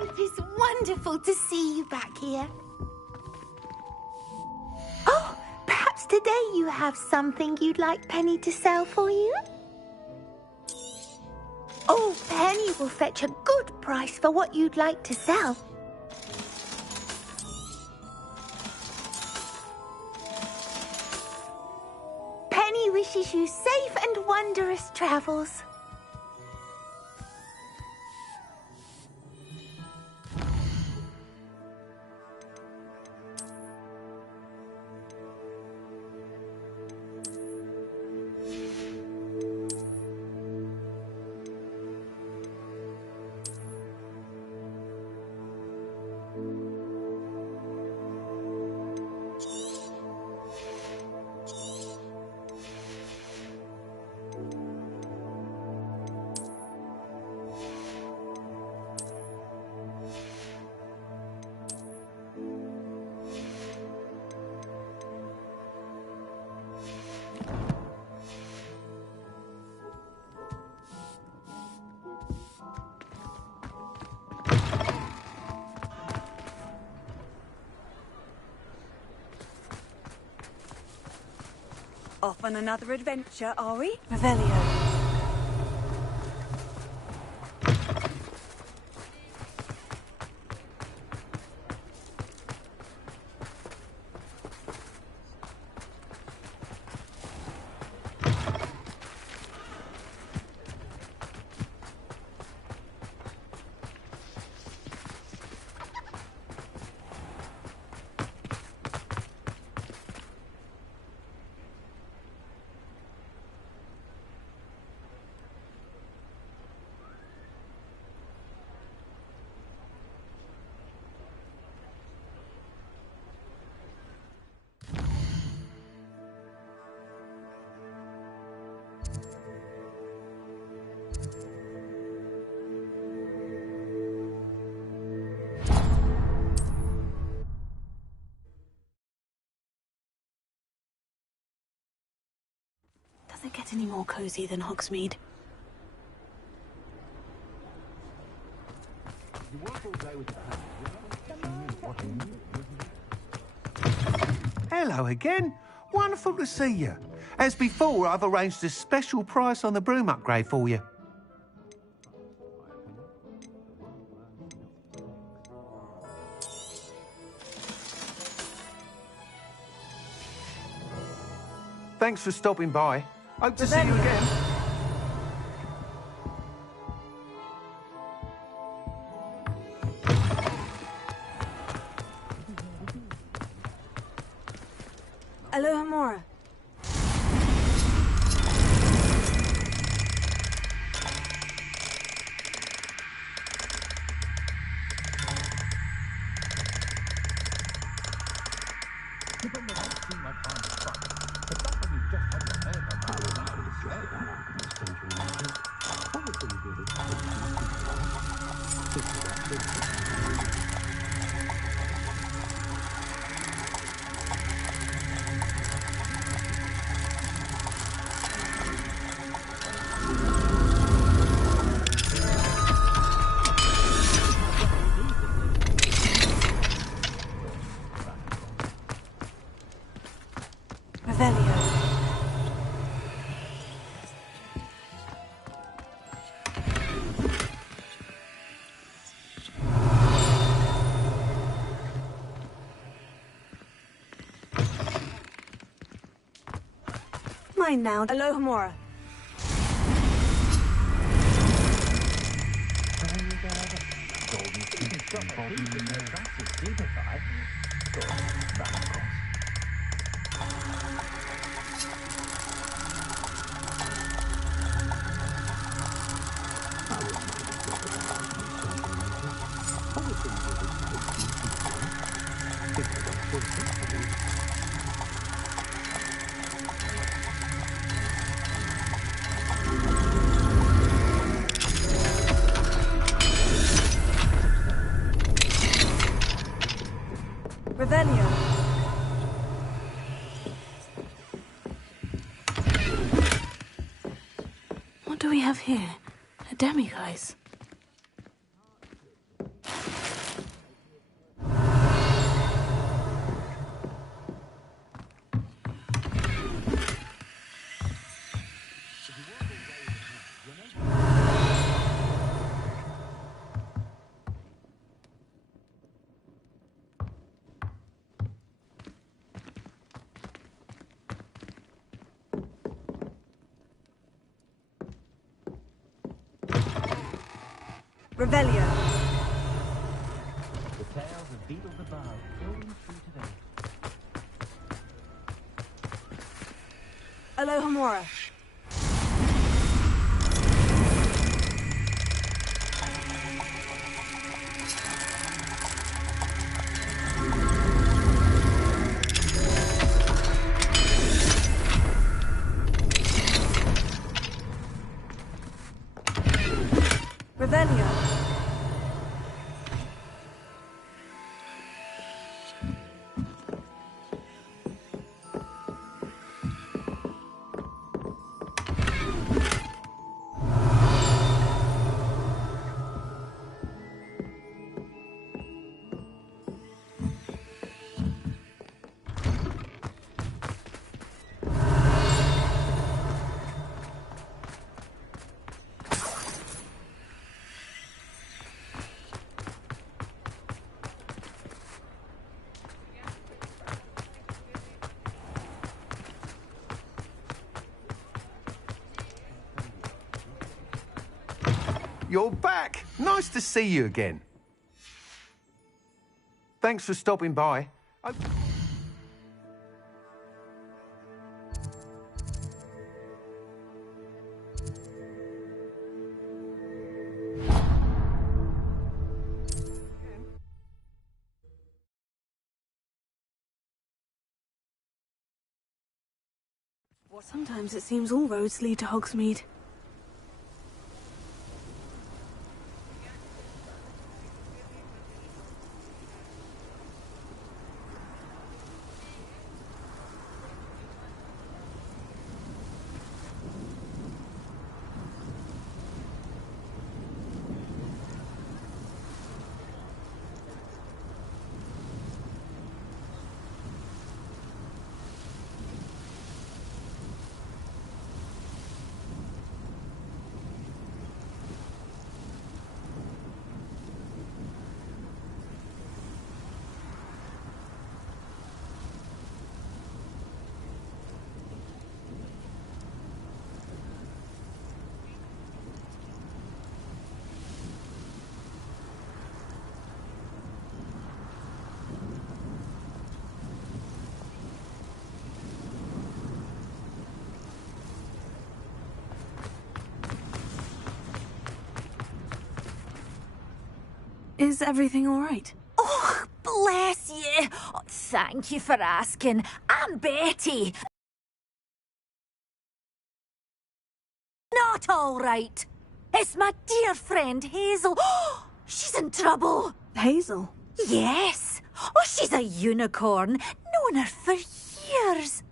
It is wonderful to see you back here. Oh, perhaps today you have something you'd like Penny to sell for you? Oh, Penny will fetch a good price for what you'd like to sell. Penny wishes you safe and wondrous travels. Off on another adventure, are we? Revelio. Does it get any more cozy than Hogsmeade? Hello again. Wonderful to see you. As before, I've arranged a special price on the broom upgrade for you. Thanks for stopping by. Hope to see you again. Alohomora. Mine now, Alohomora. Revelio. What do we have here? A demiguise. Revelio. The tales of Beetle the Bard flowing through today. Alohomora. Revelio. You're back. Nice to see you again. Thanks for stopping by. Sometimes it seems all roads lead to Hogsmeade. Is everything all right? Oh, bless you. Oh, thank you for asking. I'm Betty. Not all right. It's my dear friend Hazel. She's in trouble. Hazel? Yes. Oh, she's a unicorn. Known her for years.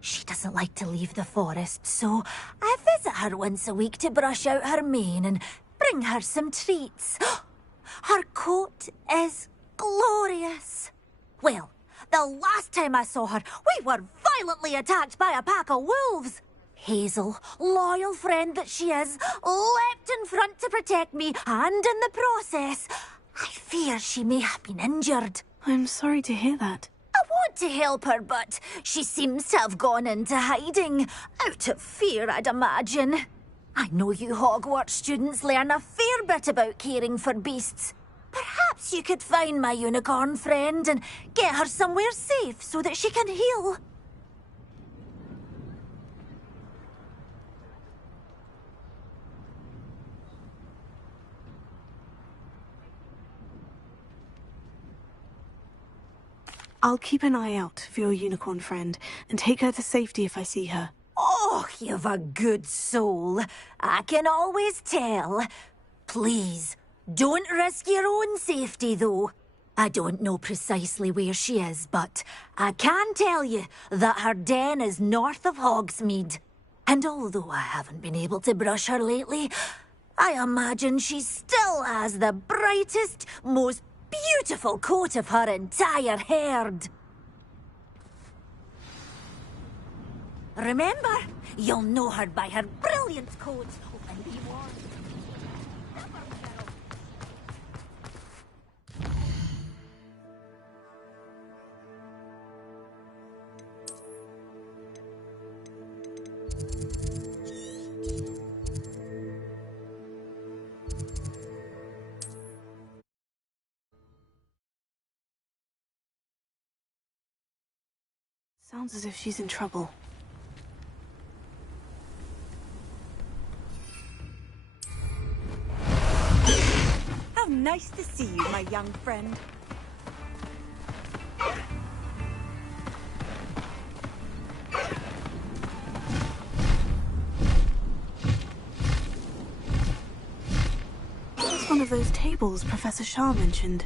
She doesn't like to leave the forest, so I visit her once a week to brush out her mane and bring her some treats. Her coat is glorious. Well, the last time I saw her, we were violently attacked by a pack of wolves. Hazel, loyal friend that she is, leapt in front to protect me, and in the process, I fear she may have been injured. I'm sorry to hear that. I want to help her, but she seems to have gone into hiding. Out of fear, I'd imagine. I know you Hogwarts students learn a fair bit about caring for beasts. Perhaps you could find my unicorn friend and get her somewhere safe so that she can heal. I'll keep an eye out for your unicorn friend and take her to safety if I see her. Oh, you've a good soul. I can always tell. Please, don't risk your own safety, though. I don't know precisely where she is, but I can tell you that her den is north of Hogsmeade. And although I haven't been able to brush her lately, I imagine she still has the brightest, most beautiful coat of her entire herd. Remember, you'll know her by her brilliant coat. Oh, and be warned. Sounds as if she's in trouble. How nice to see you, my young friend. It's one of those tables Professor Shah mentioned.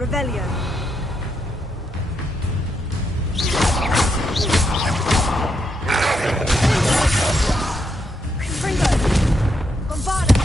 Revelio. Confringo. Bombarda.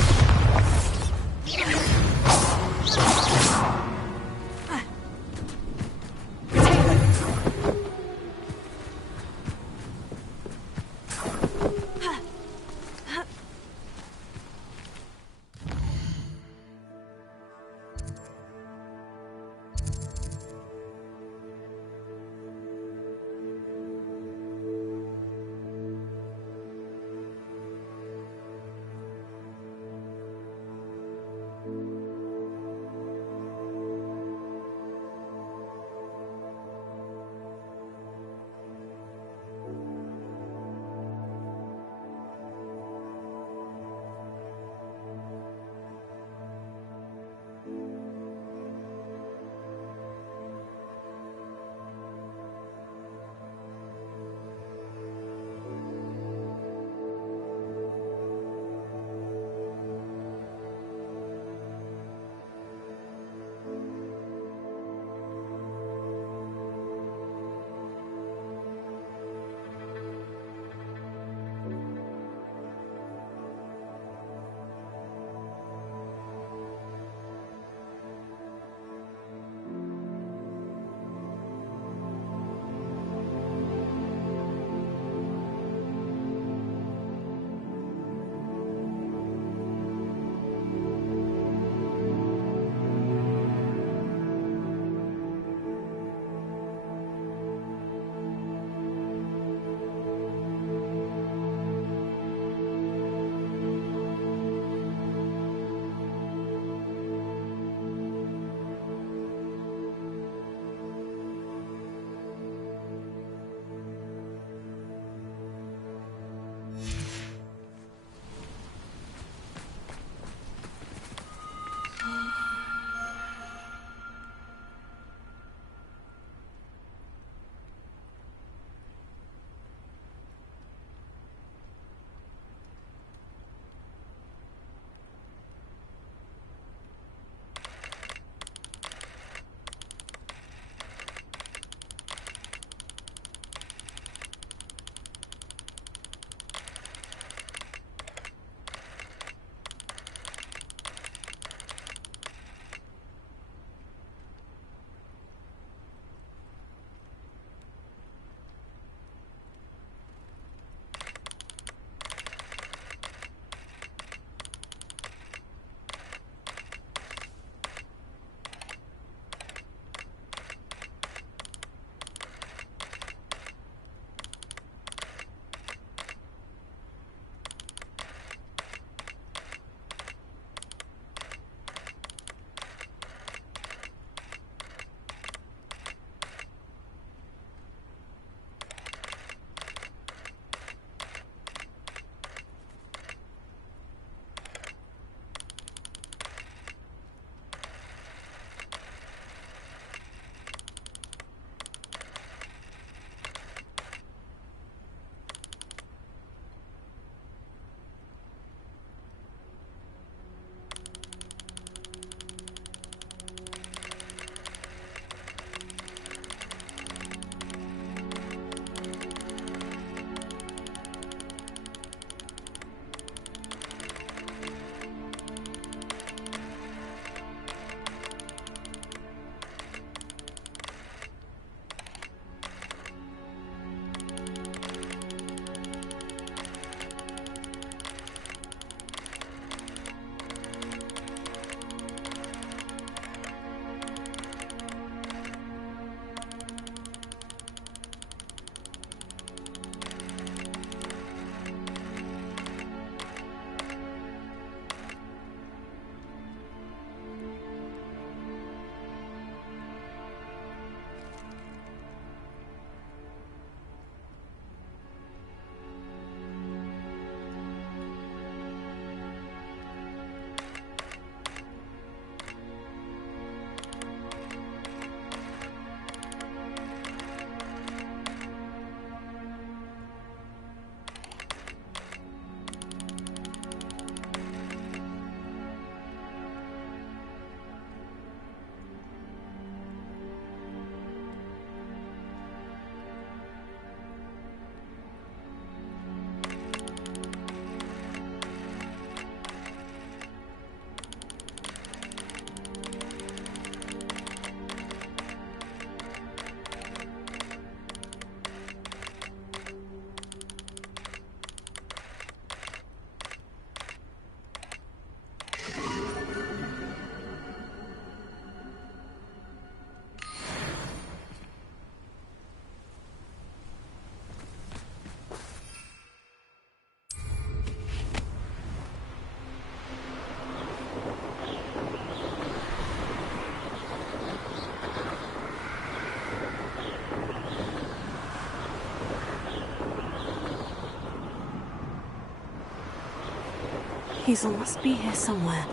Hazel must be here somewhere.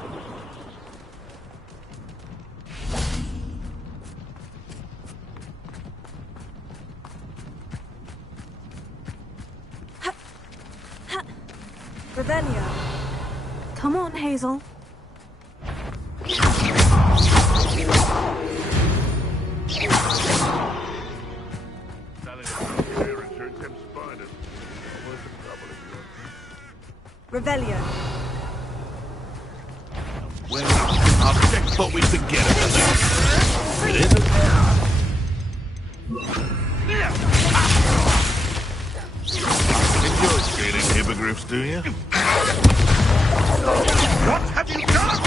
Revelio. Come on, Hazel. Revelio. Well, our check thought we'd forget it. It isn't. Enjoy scaling hippogriffs, do you? What have you done?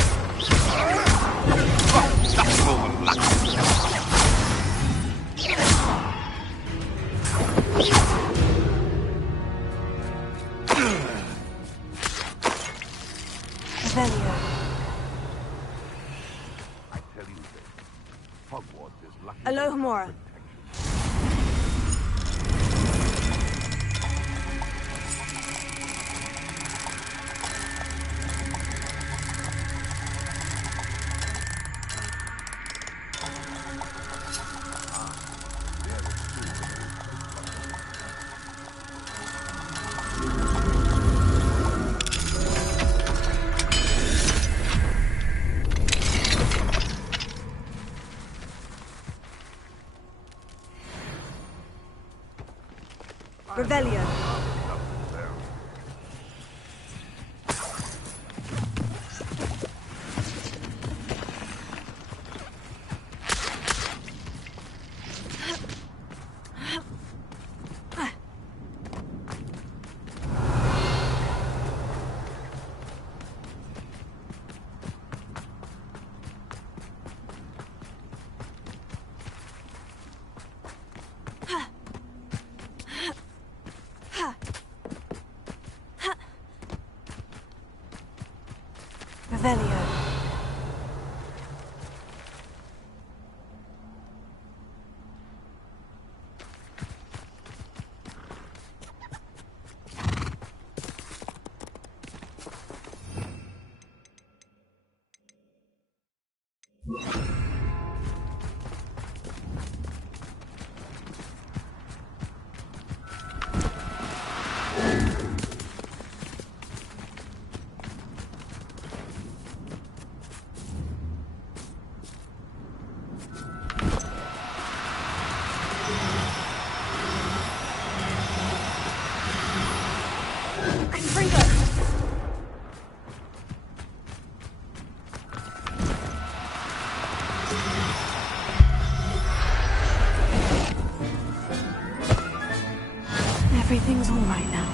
Oh, that's more than luck. Revelio. I tell you this, Hogwarts is lucky. Alohomora. Revelio. Revelio. Everything's all right now.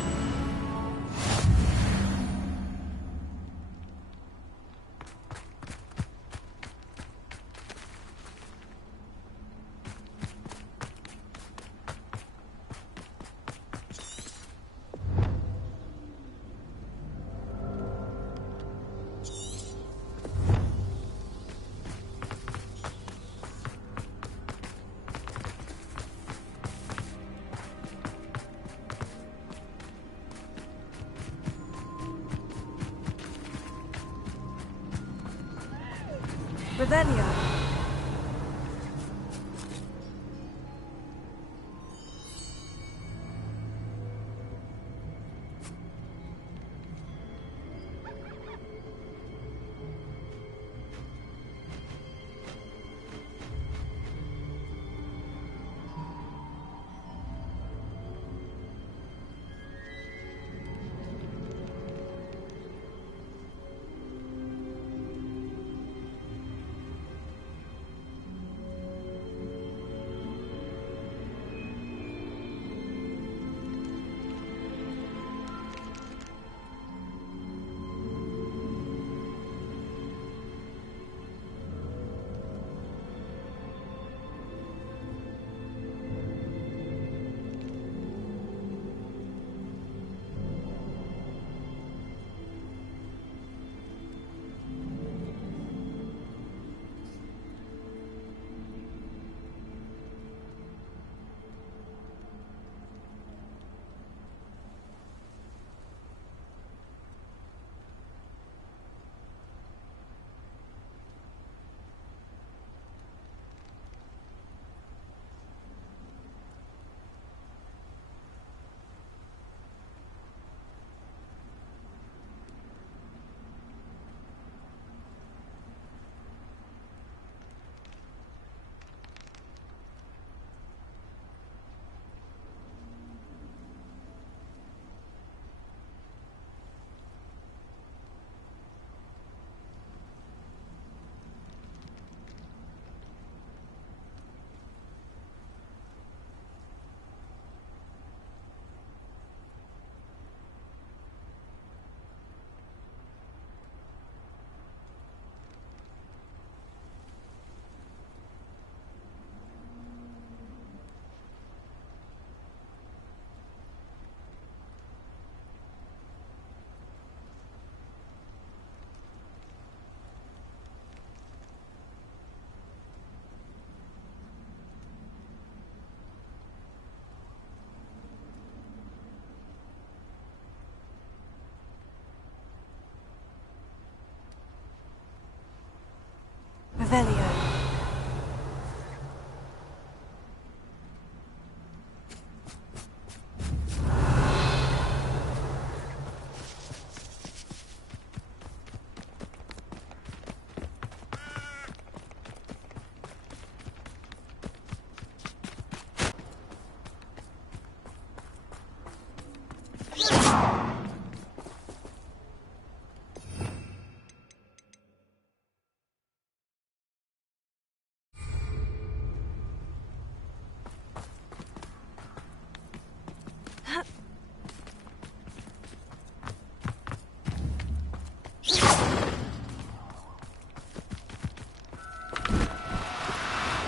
Revelio.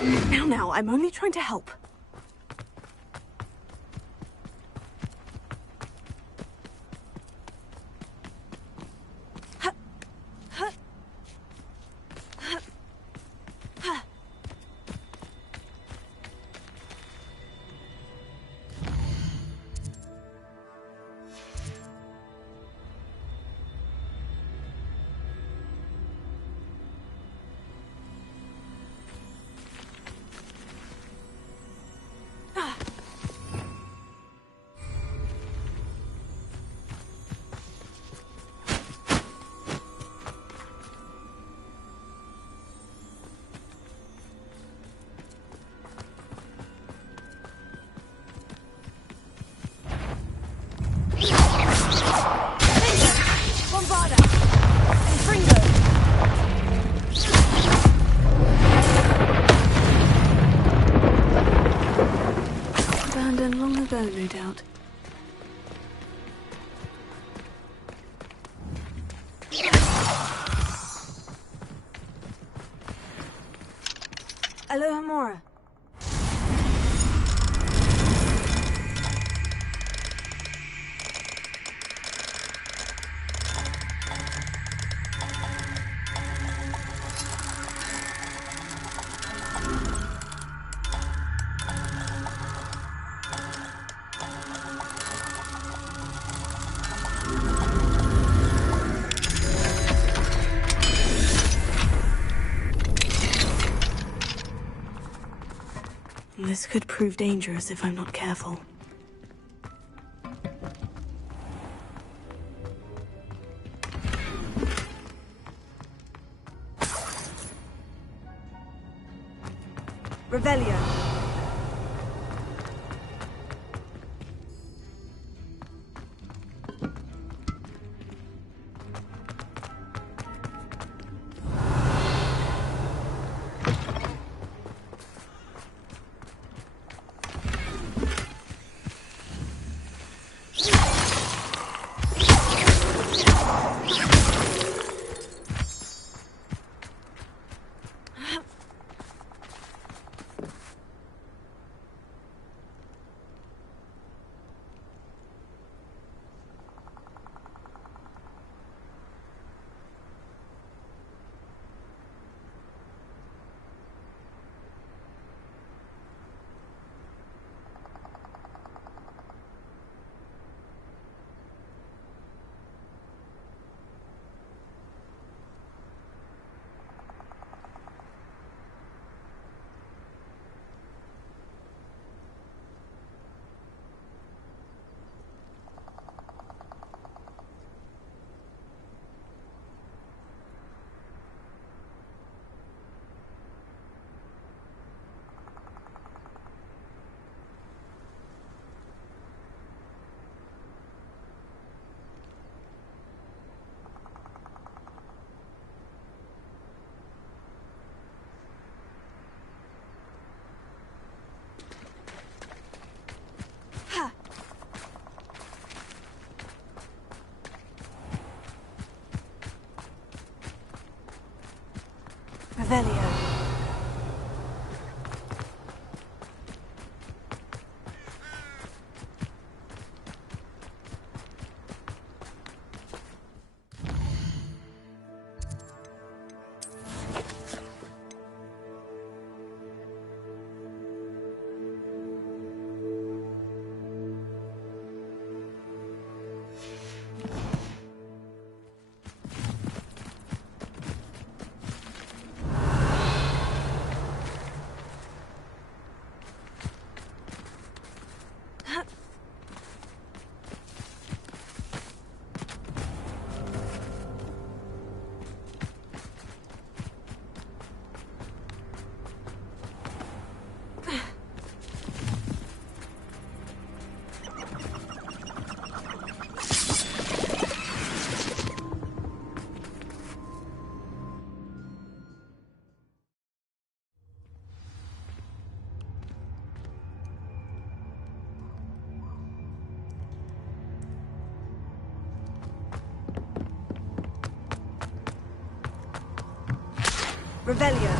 Now, I'm only trying to help. Abandoned long ago, no doubt. Aloha Mora. This could prove dangerous if I'm not careful. Revelio. Revelio. Revelio.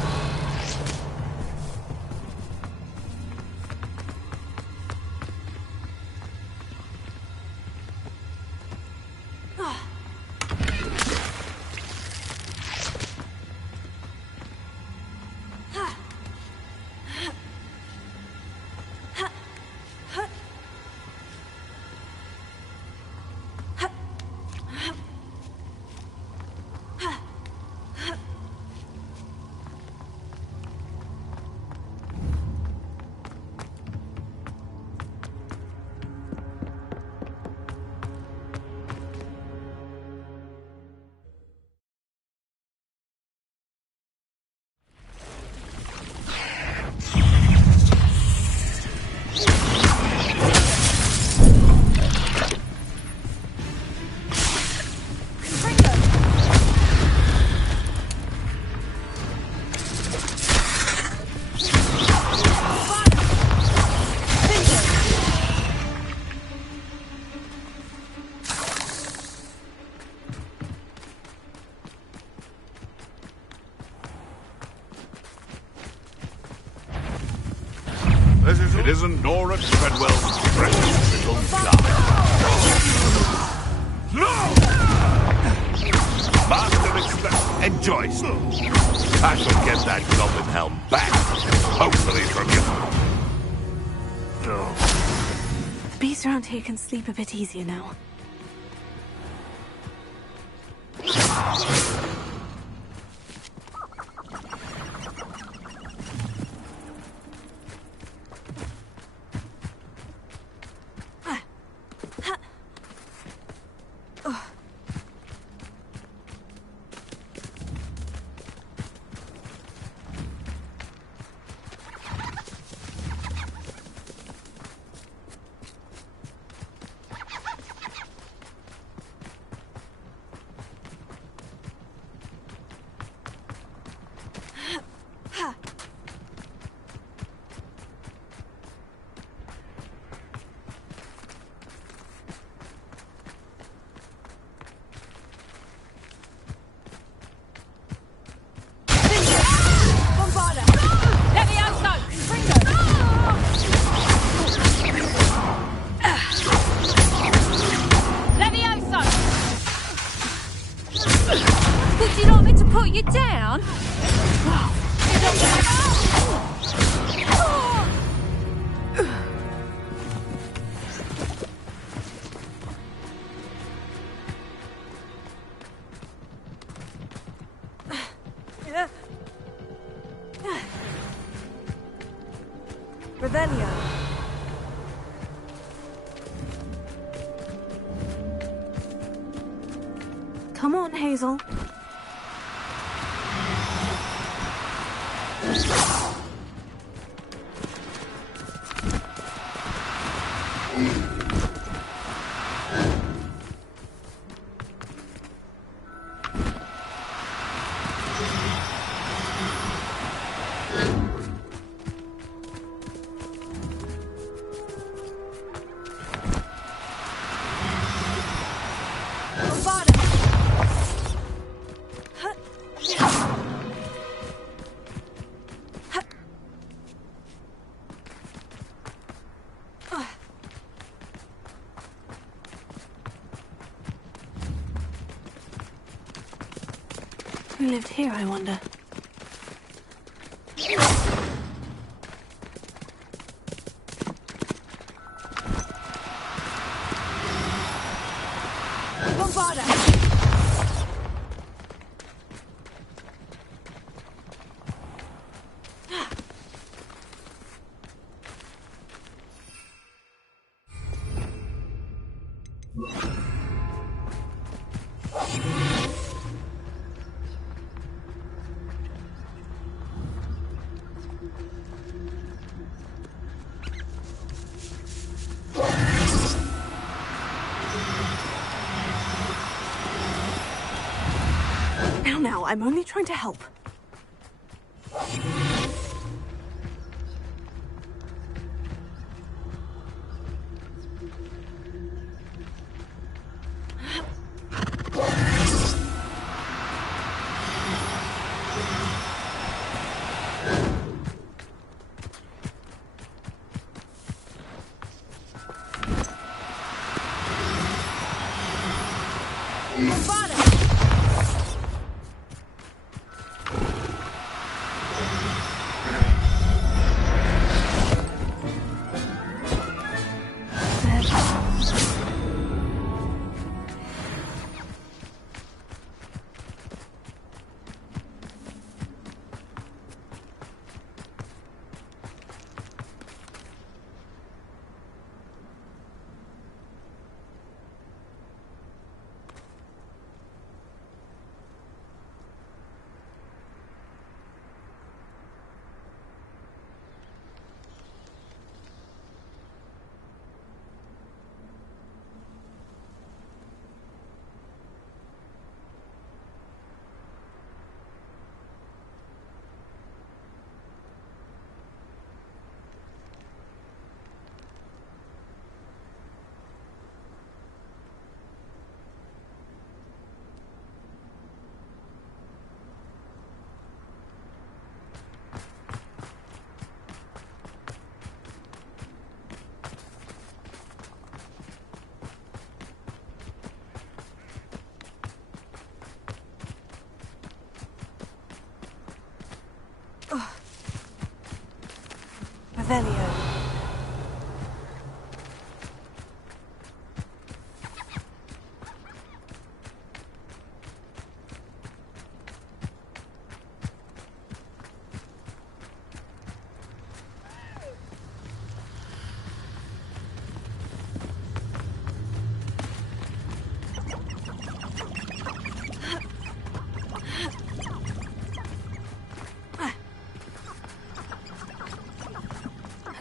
It isn't Nora Treadwell's precious little guy. Master expect. Enjoy, sir. I shall get that goblin helm back. Hopefully from you. Beasts around here can sleep a bit easier now. Would you like me to put you down? Revelio. Come on, Hazel. Who lived here, I wonder? Now, I'm only trying to help. Revelio.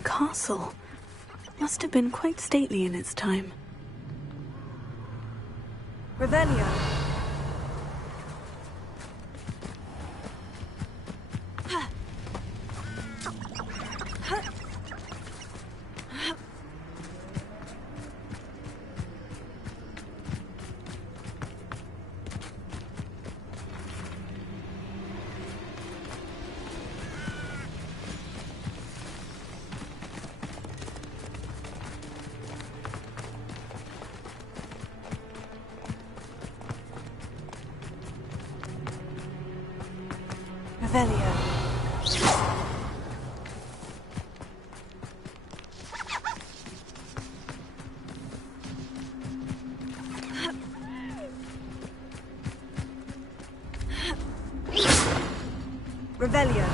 Castle. Must have been quite stately in its time. Revelio. Revelio. Revelio.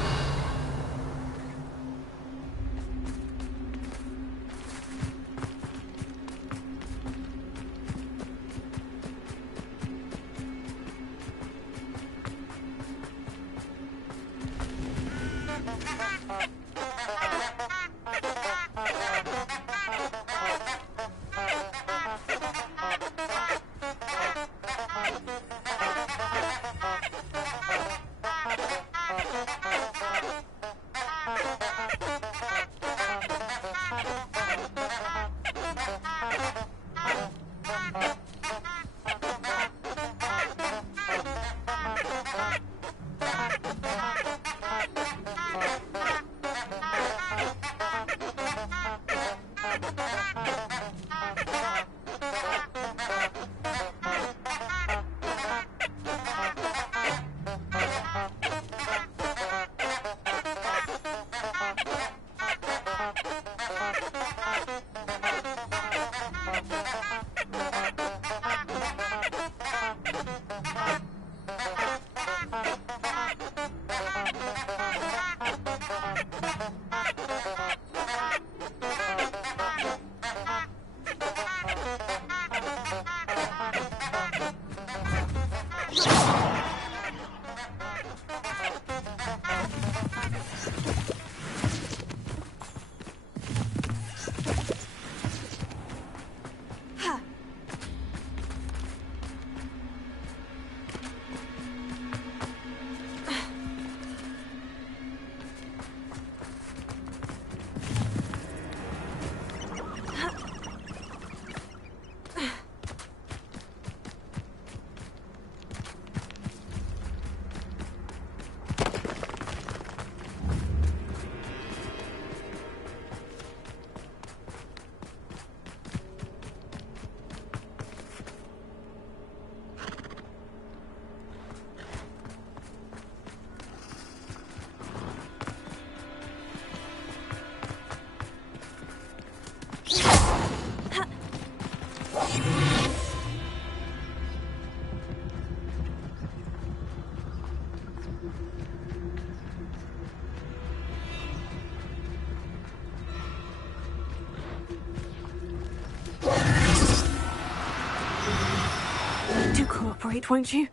Do cooperate, won't you?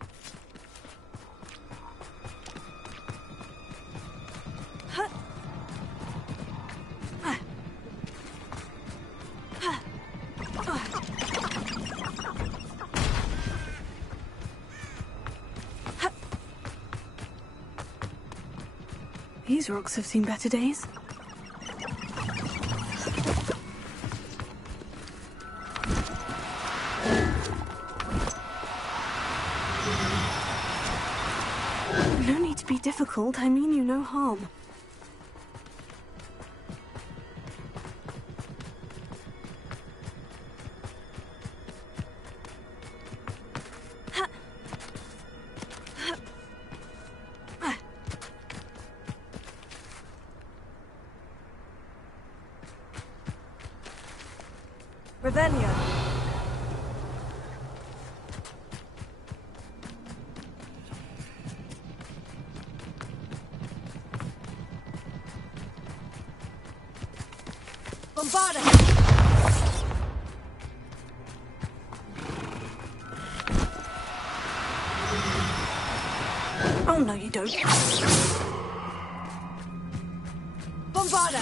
These rocks have seen better days. No need to be difficult, I mean you no harm. Revelio. Bombarda! Oh, no, you don't. Bombarda!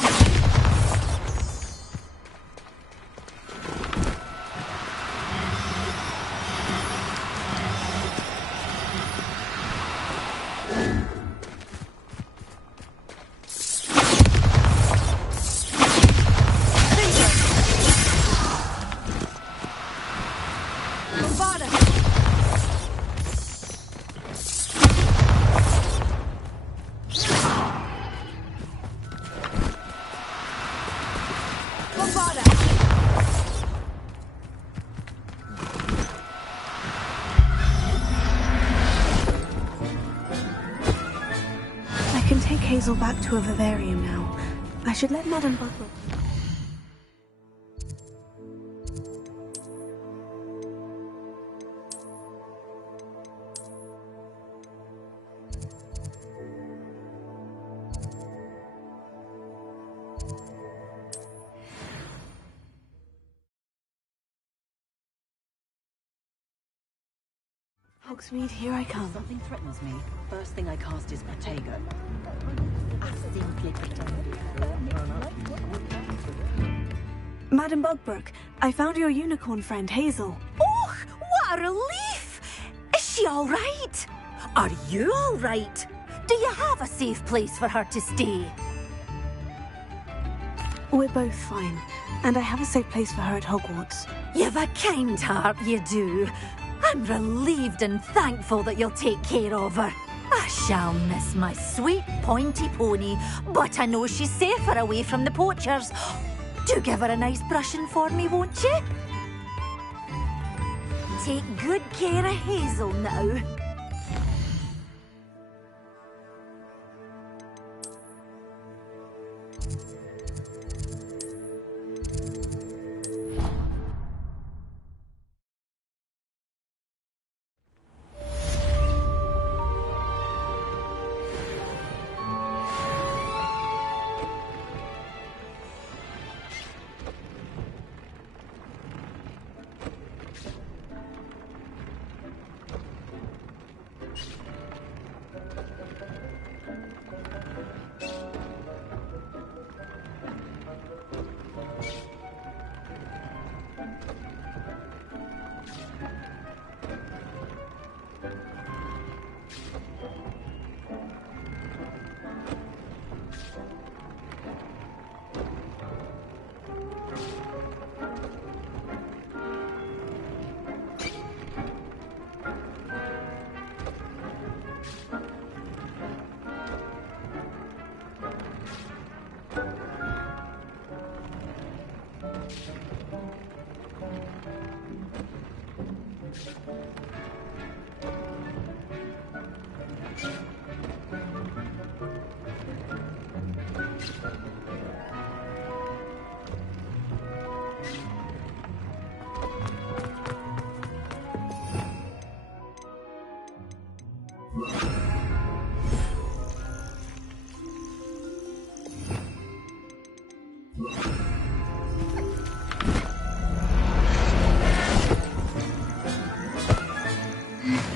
Bombarda! Bombarda! I can take Hazel back to a vivarium now. I should let Madame Butler... Hogsmeade, here I come. Something threatens me. First thing I cast is Protego. I simply pretend. Madame Bugbrook, I found your unicorn friend, Hazel. Oh, what a relief! Is she all right? Are you all right? Do you have a safe place for her to stay? We're both fine, and I have a safe place for her at Hogwarts. You've a kind heart, you do. I'm relieved and thankful that you'll take care of her. I shall miss my sweet pointy pony, but I know she's safer away from the poachers. Do give her a nice brushing for me, won't you? Take good care of Hazel now.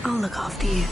I'll look after you.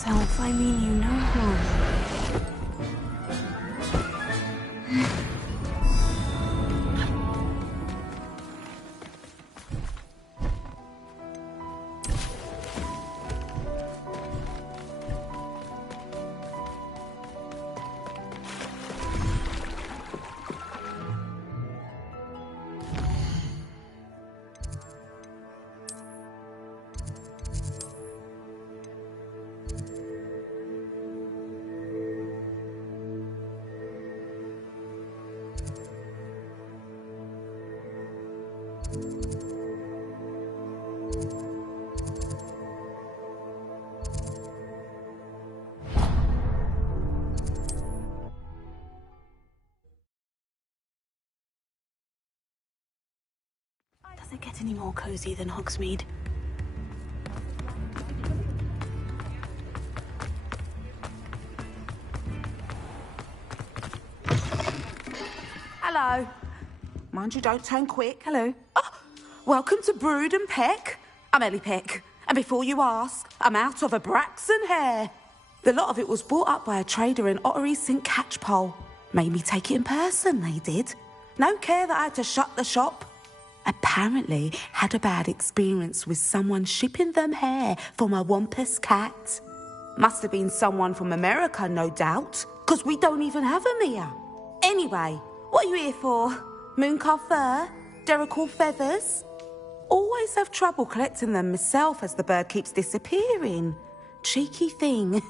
yourself. I mean you no harm. Does it get any more cozy than Hogsmeade? Hello. Mind you, don't turn quick. Hello. Oh, welcome to Brood and Peck. I'm Ellie Peck. And before you ask, I'm out of a Braxton hair. The lot of it was bought up by a trader in Ottery St. Catchpole. Made me take it in person, they did. No care that I had to shut the shop. Apparently had a bad experience with someone shipping them hair for my Wampus cat. Must have been someone from America, no doubt, because we don't even have them here. Anyway, what are you here for? Mooncar fur? Derrickle feathers? Always have trouble collecting them myself as the bird keeps disappearing. Cheeky thing.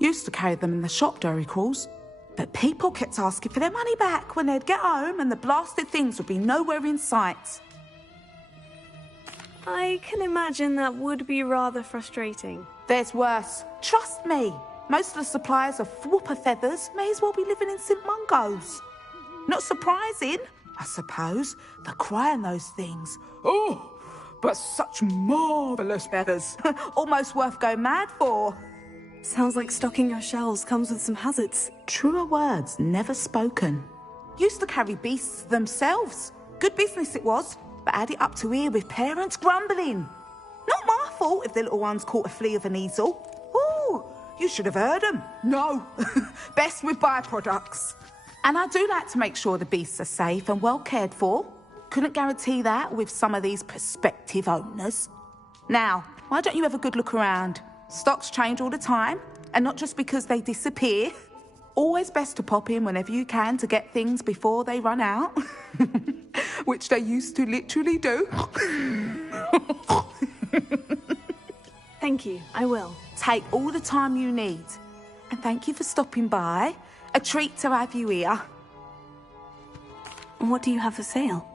Used to carry them in the shop, Derricles. But people kept asking for their money back when they'd get home and the blasted things would be nowhere in sight. I can imagine that would be rather frustrating. There's worse. Trust me. Most of the suppliers of whooper feathers may as well be living in St. Mungo's. Not surprising, I suppose, the cry on those things. Oh, but such marvellous feathers. Almost worth going mad for. Sounds like stocking your shelves comes with some hazards. Truer words never spoken. Used to carry beasts themselves. Good business it was, but had it up to here with parents grumbling. Not my fault if the little ones caught a flea of an easel. Ooh, you should have heard them. No, best with byproducts. And I do like to make sure the beasts are safe and well cared for. Couldn't guarantee that with some of these prospective owners. Now, why don't you have a good look around? Stocks change all the time, and not just because they disappear. Always best to pop in whenever you can to get things before they run out. Which they used to literally do. Thank you, I will. Take all the time you need. And thank you for stopping by. A treat to have you here. What do you have for sale?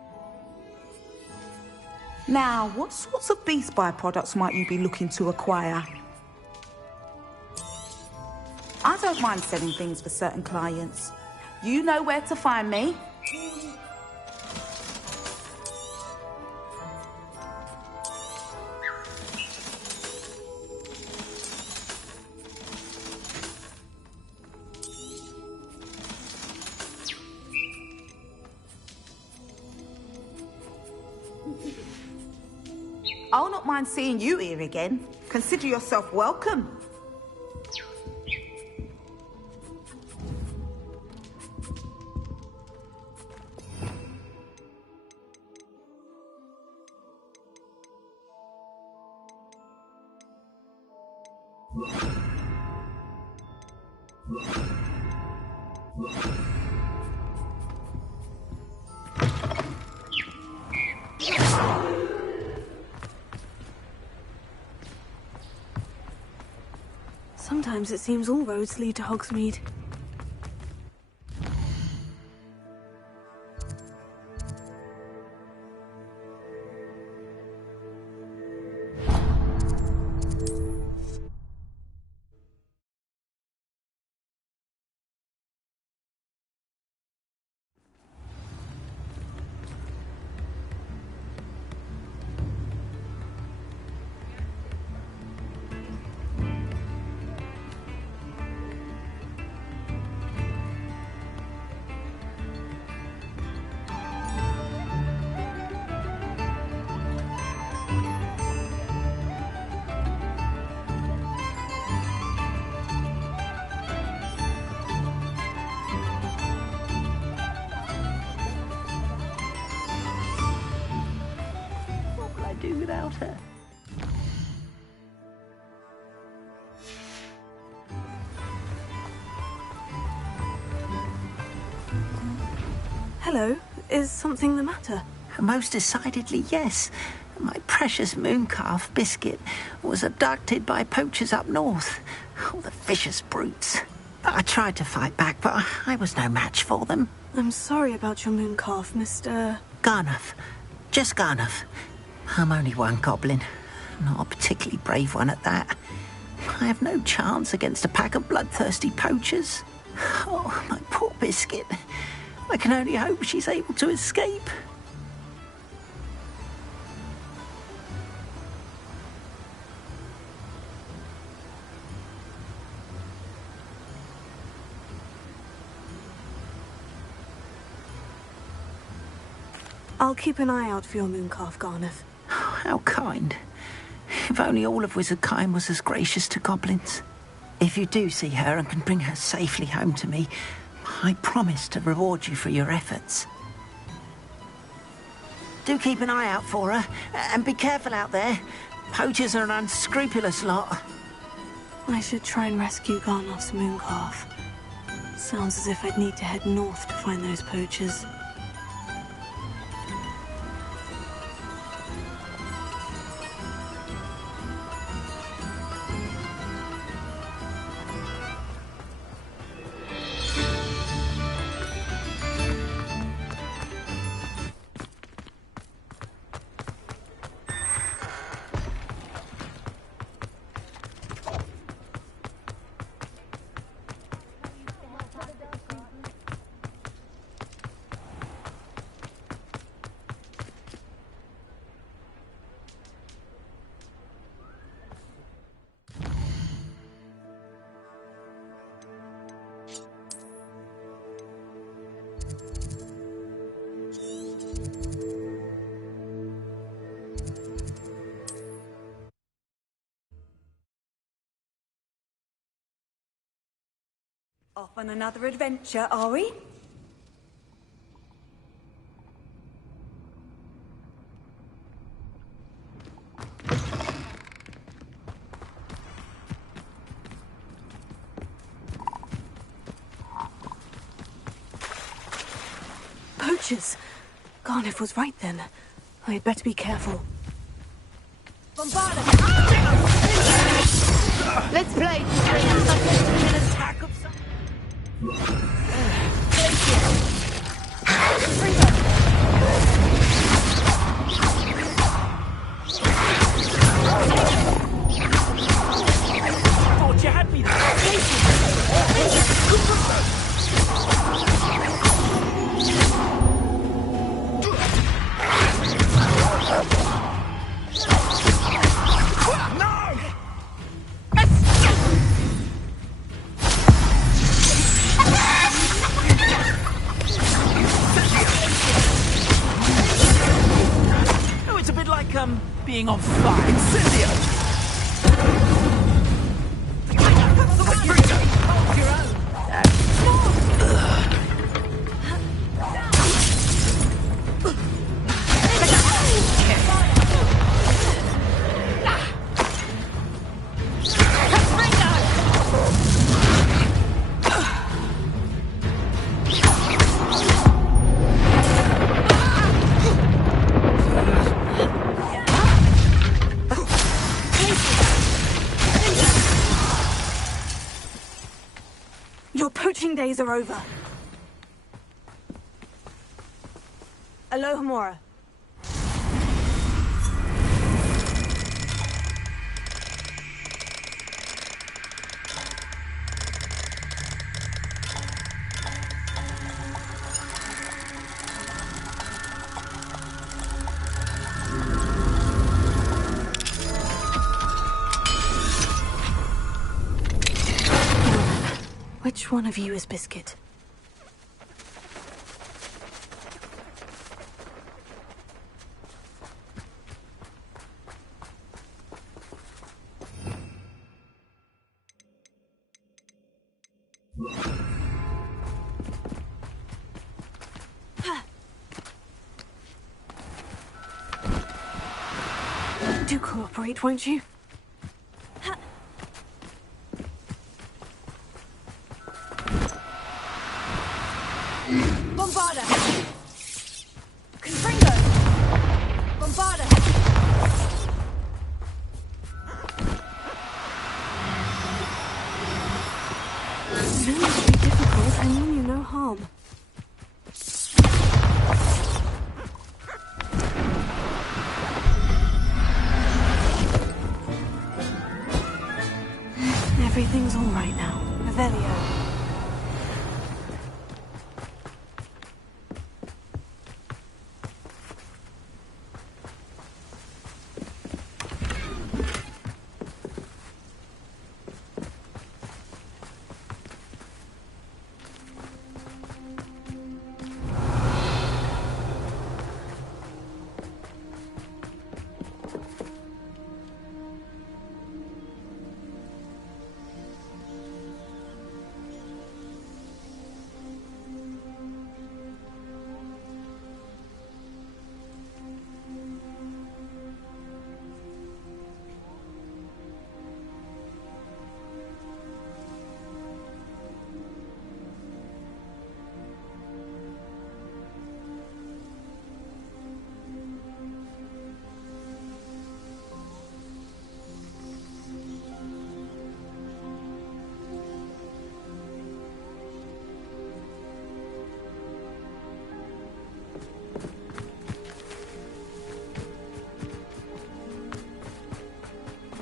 Now, what sorts of beast byproducts might you be looking to acquire? I don't mind selling things for certain clients. You know where to find me. I'll not mind seeing you here again. Consider yourself welcome. Sometimes it seems all roads lead to Hogsmeade. Hello. Is something the matter? Most decidedly, yes. My precious mooncalf, Biscuit, was abducted by poachers up north. Oh, the vicious brutes. I tried to fight back, but I was no match for them. I'm sorry about your mooncalf, Mr. Garnuff. Just Garnuff. I'm only one goblin. Not a particularly brave one at that. I have no chance against a pack of bloodthirsty poachers. Oh, my poor Biscuit. I can only hope she's able to escape. I'll keep an eye out for your mooncalf, Garnuff. How kind. If only all of Wizardkind was as gracious to goblins. If you do see her and can bring her safely home to me, I promise to reward you for your efforts. Do keep an eye out for her, and be careful out there. Poachers are an unscrupulous lot. I should try and rescue Garnuff's mooncalf. Sounds as if I'd need to head north to find those poachers. Off on another adventure, are we? Poachers! Garnuff was right then. I'd better be careful. Let's play! An attack of some... Thought you had me being on fire. Incendio! Your poaching days are over. Alohomora. Which one of you is Biscuit? Do cooperate, won't you? Bombarda! bottom! You don't need to be difficult. I mean you no harm. Everything's all right now. Revelio.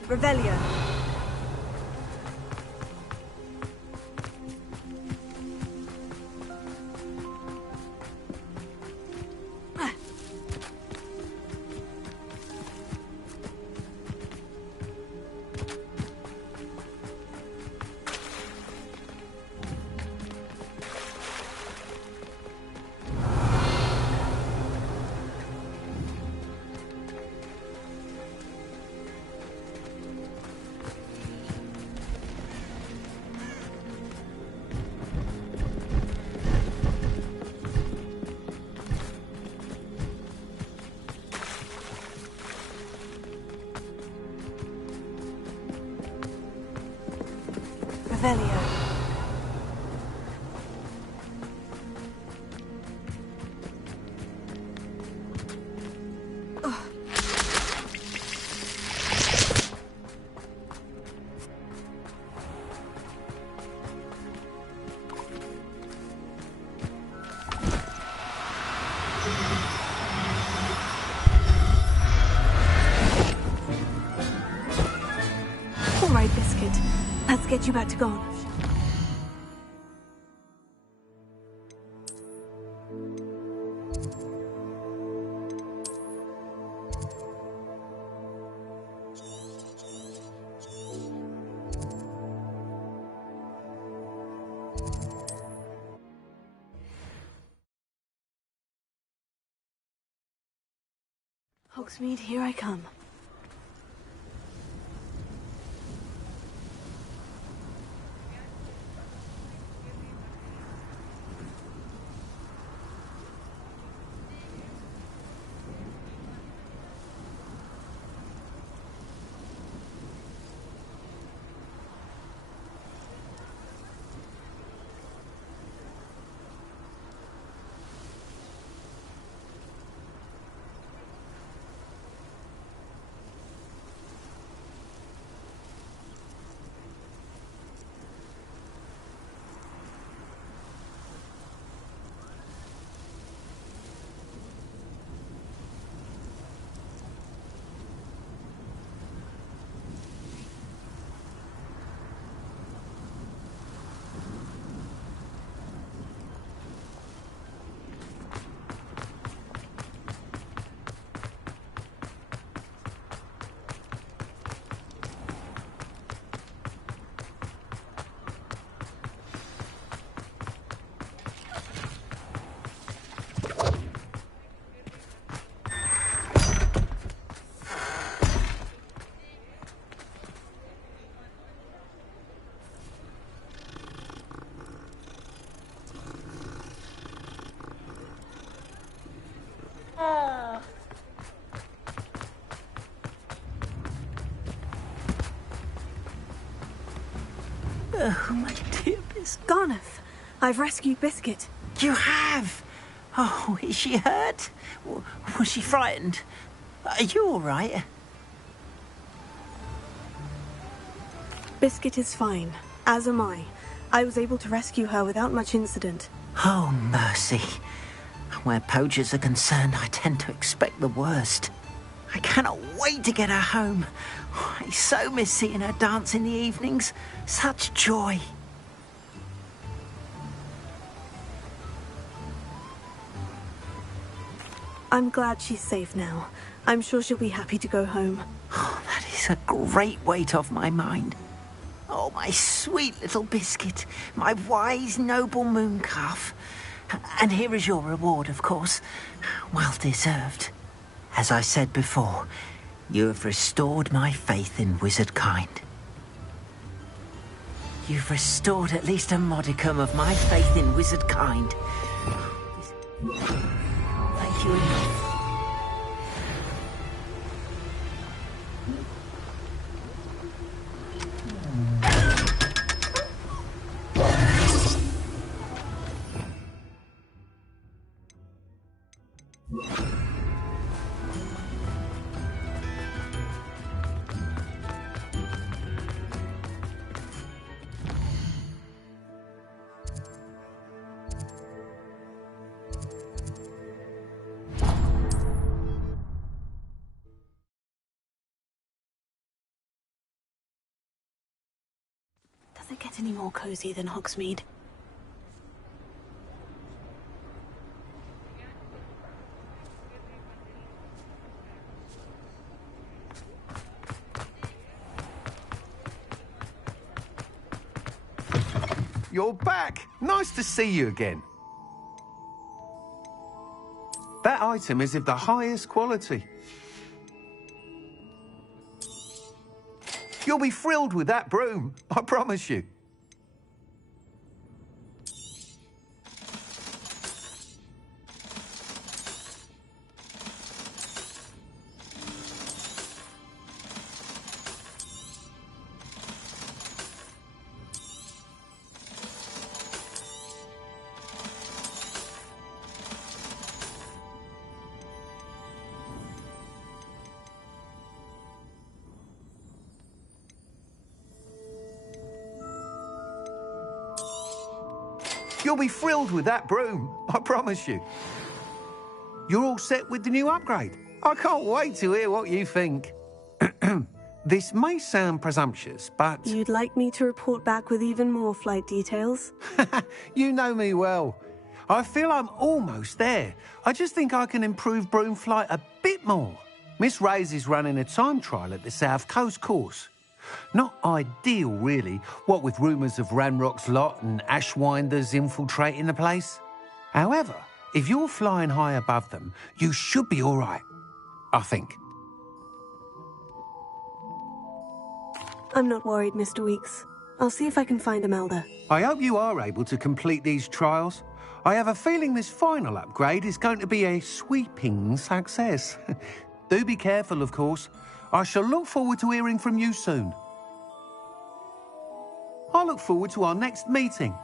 Revelio. Revelio. All right, Biscuit. Let's get you back to Garnish. Hogsmeade, here I come. Oh, my dear Biscuit. Garneth, I've rescued Biscuit. You have? Oh, is she hurt? Was she frightened? Are you all right? Biscuit is fine, as am I. I was able to rescue her without much incident. Oh, mercy. Where poachers are concerned, I tend to expect the worst. I cannot wait to get her home. I so miss seeing her dance in the evenings. Such joy. I'm glad she's safe now. I'm sure she'll be happy to go home. Oh, that is a great weight off my mind. Oh, my sweet little Biscuit, my wise, noble moon calf. And here is your reward, of course. Well deserved. As I said before, you have restored my faith in wizard kind. You've restored at least a modicum of my faith in wizard kind. Thank you enough. Does it get any more cozy than Hogsmeade? You're back! Nice to see you again. That item is of the highest quality. You'll be thrilled with that broom, I promise you. You'll be thrilled with that broom, I promise you. You're all set with the new upgrade. I can't wait to hear what you think. This may sound presumptuous, but... You'd like me to report back with even more flight details? You know me well. I feel I'm almost there. I just think I can improve broom flight a bit more. Miss Ray's is running a time trial at the South Coast course. Not ideal, really, what with rumours of Ranrock's lot and Ashwinders infiltrating the place. However, if you're flying high above them, you should be all right, I think. I'm not worried, Mr. Weeks. I'll see if I can find Imelda. I hope you are able to complete these trials. I have a feeling this final upgrade is going to be a sweeping success. Do be careful, of course. I shall look forward to hearing from you soon. I look forward to our next meeting.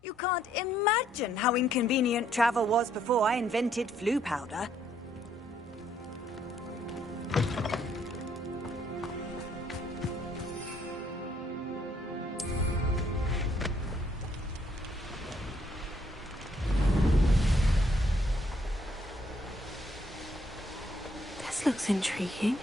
You can't imagine how inconvenient travel was before I invented flu powder. looks intriguing.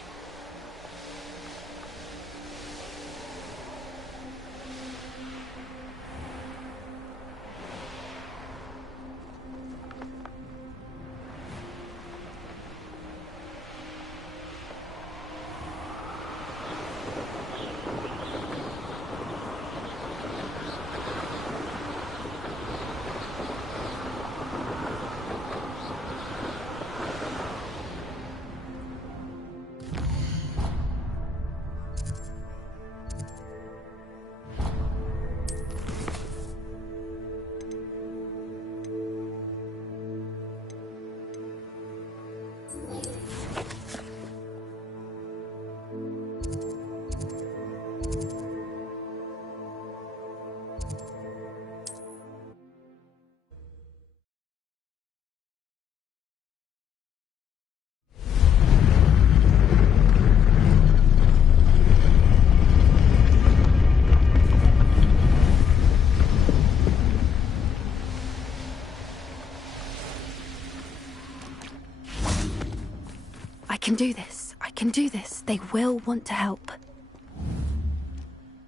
I can do this. I can do this. They will want to help.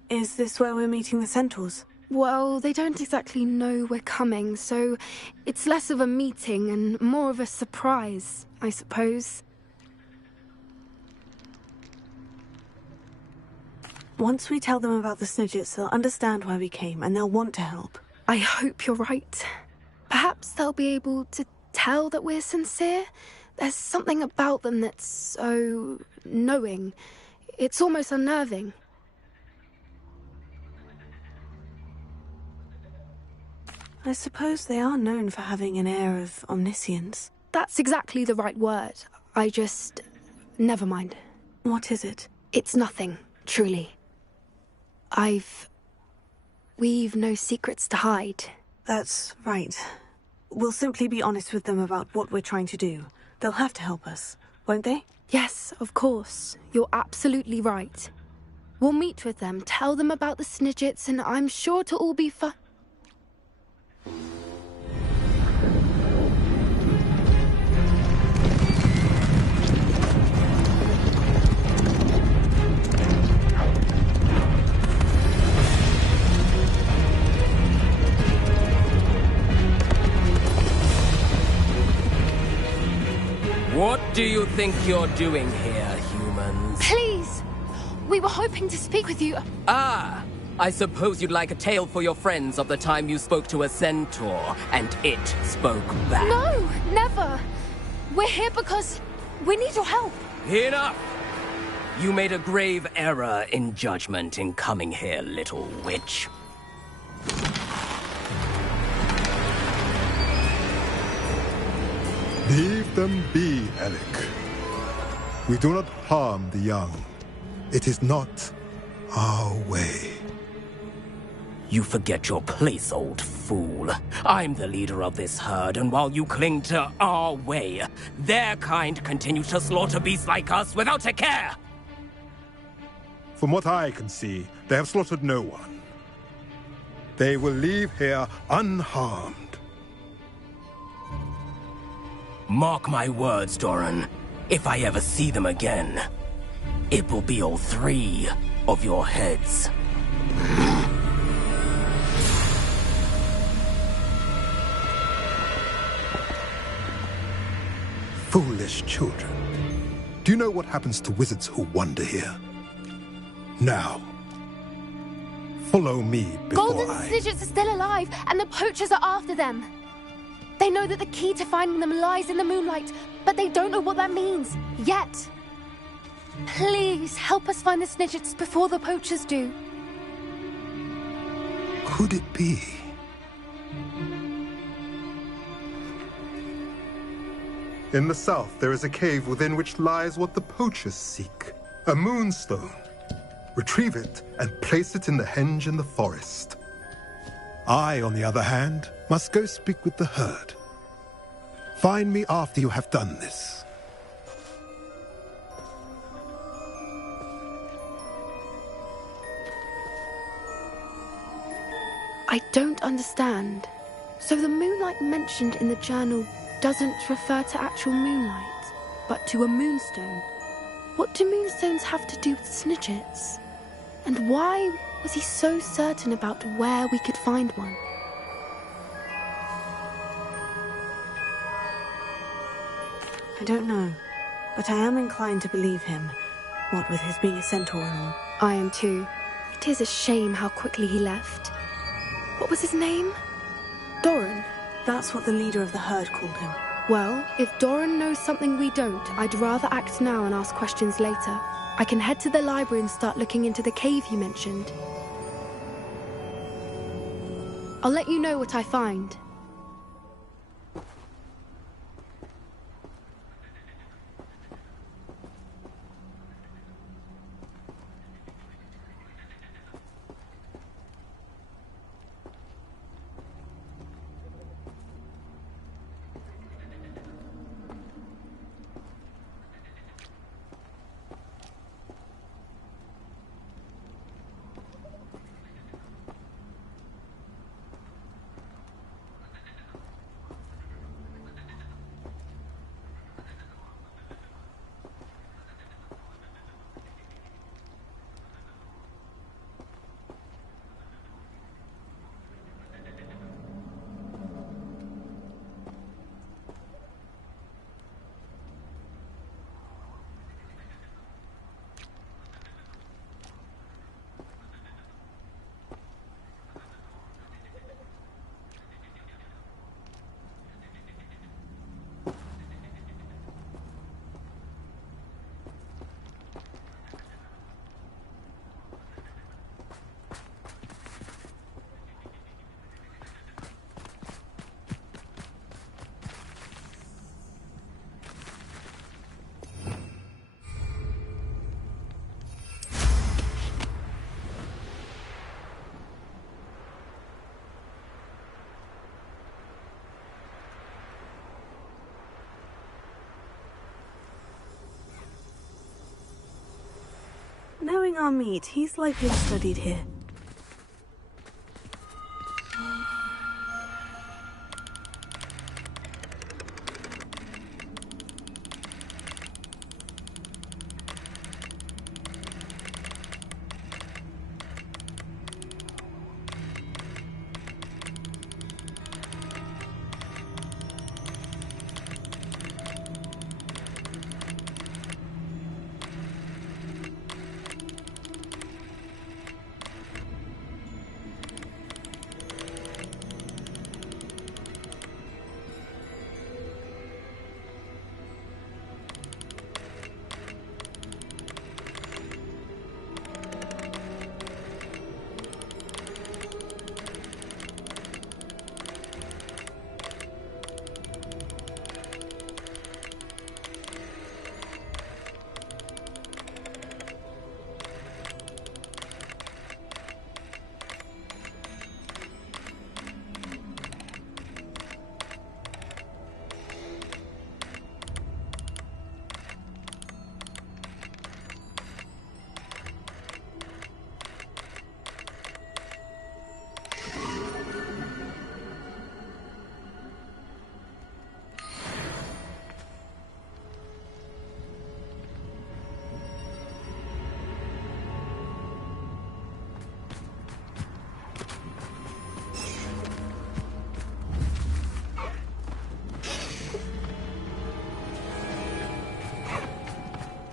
Is this where we're meeting the centaurs? Well, they don't exactly know we're coming, so it's less of a meeting and more of a surprise, I suppose. Once we tell them about the Snidgets, they'll understand why we came and they'll want to help. I hope you're right. Perhaps they'll be able to tell that we're sincere. There's something about them that's so knowing. It's almost unnerving. I suppose they are known for having an air of omniscience. That's exactly the right word. I just... never mind. What is it? It's nothing, truly. We've no secrets to hide. That's right. We'll simply be honest with them about what we're trying to do. They'll have to help us, won't they? Yes, of course. You're absolutely right. We'll meet with them, tell them about the Snidgets, and I'm sure it'll all be fun. What do you think you're doing here, humans? Please! We were hoping to speak with you. Ah! I suppose you'd like a tale for your friends of the time you spoke to a centaur, and it spoke back. No! Never! We're here because we need your help. Enough! You made a grave error in judgment in coming here, little witch. Leave them be, Alec. We do not harm the young. It is not our way. You forget your place, old fool. I'm the leader of this herd, and while you cling to our way, their kind continue to slaughter beasts like us without a care! From what I can see, they have slaughtered no one. They will leave here unharmed. Mark my words, Doran. If I ever see them again, it will be all 3 of your heads. Foolish children. Do you know what happens to wizards who wander here? Now, follow me before Golden Snidgets are still alive, and the poachers are after them. They know that the key to finding them lies in the moonlight, but they don't know what that means, yet. Please, help us find the Snidgets before the poachers do. Could it be? In the south, there is a cave within which lies what the poachers seek. A moonstone. Retrieve it and place it in the henge in the forest. I, on the other hand, must go speak with the herd. Find me after you have done this. I don't understand. So the moonlight mentioned in the journal doesn't refer to actual moonlight? but to a moonstone. What do moonstones have to do with snitchets? And why was he so certain about where we could find one? I don't know, but I am inclined to believe him, what with his being a centaur and all. I am too. It is a shame how quickly he left. What was his name? Doran? That's what the leader of the herd called him. Well, if Doran knows something we don't, I'd rather act now and ask questions later. I can head to the library and start looking into the cave you mentioned. I'll let you know what I find. Knowing our meat, he's likely studied here.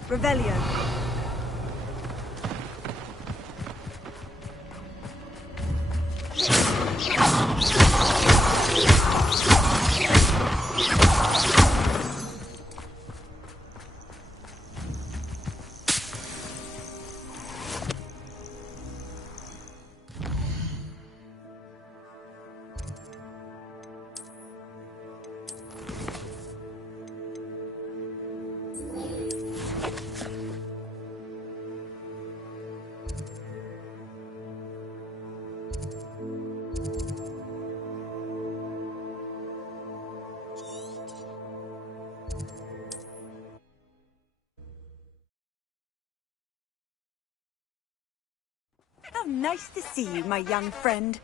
Revelio. How nice to see you, my young friend.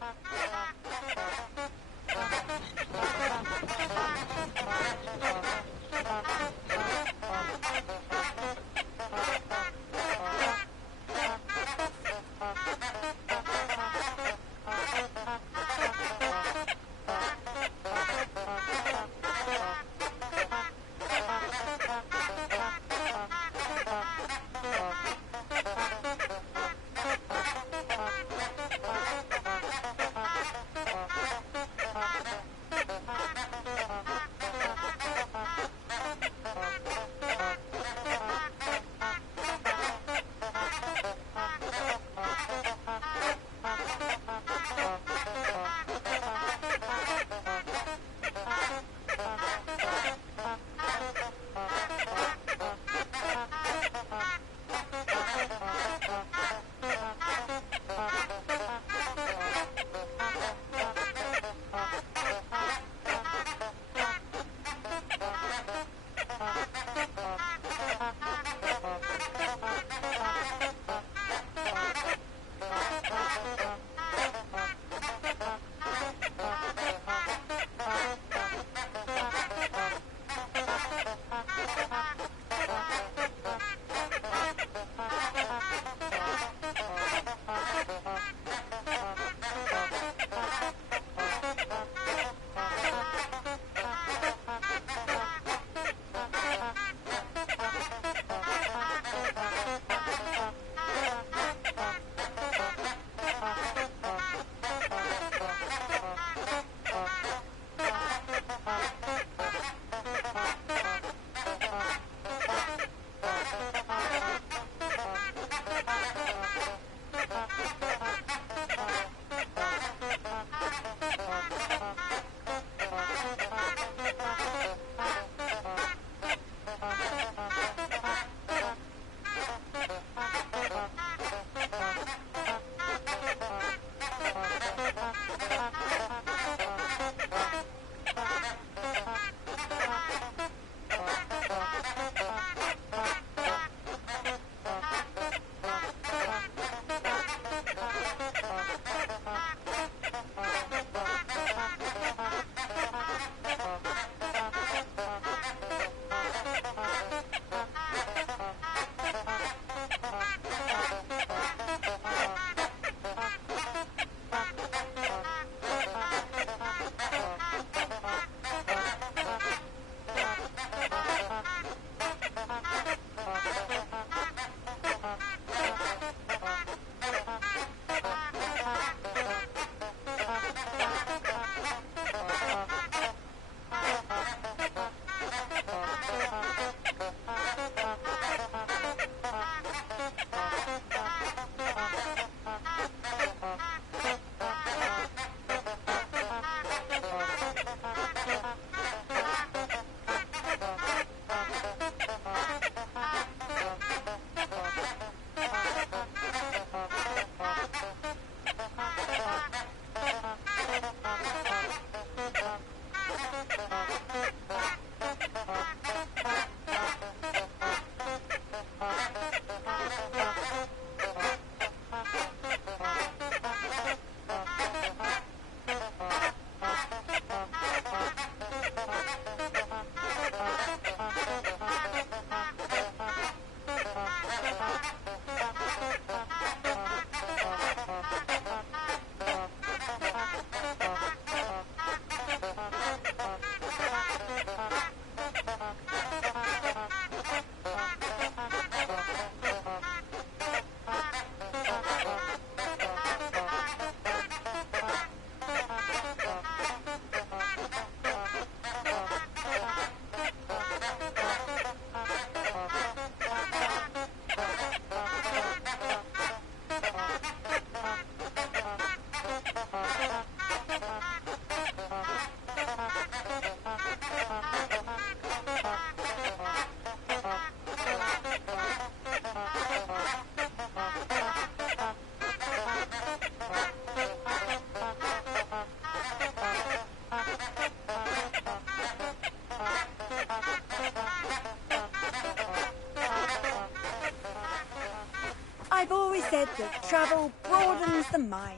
said that travel broadens the mind.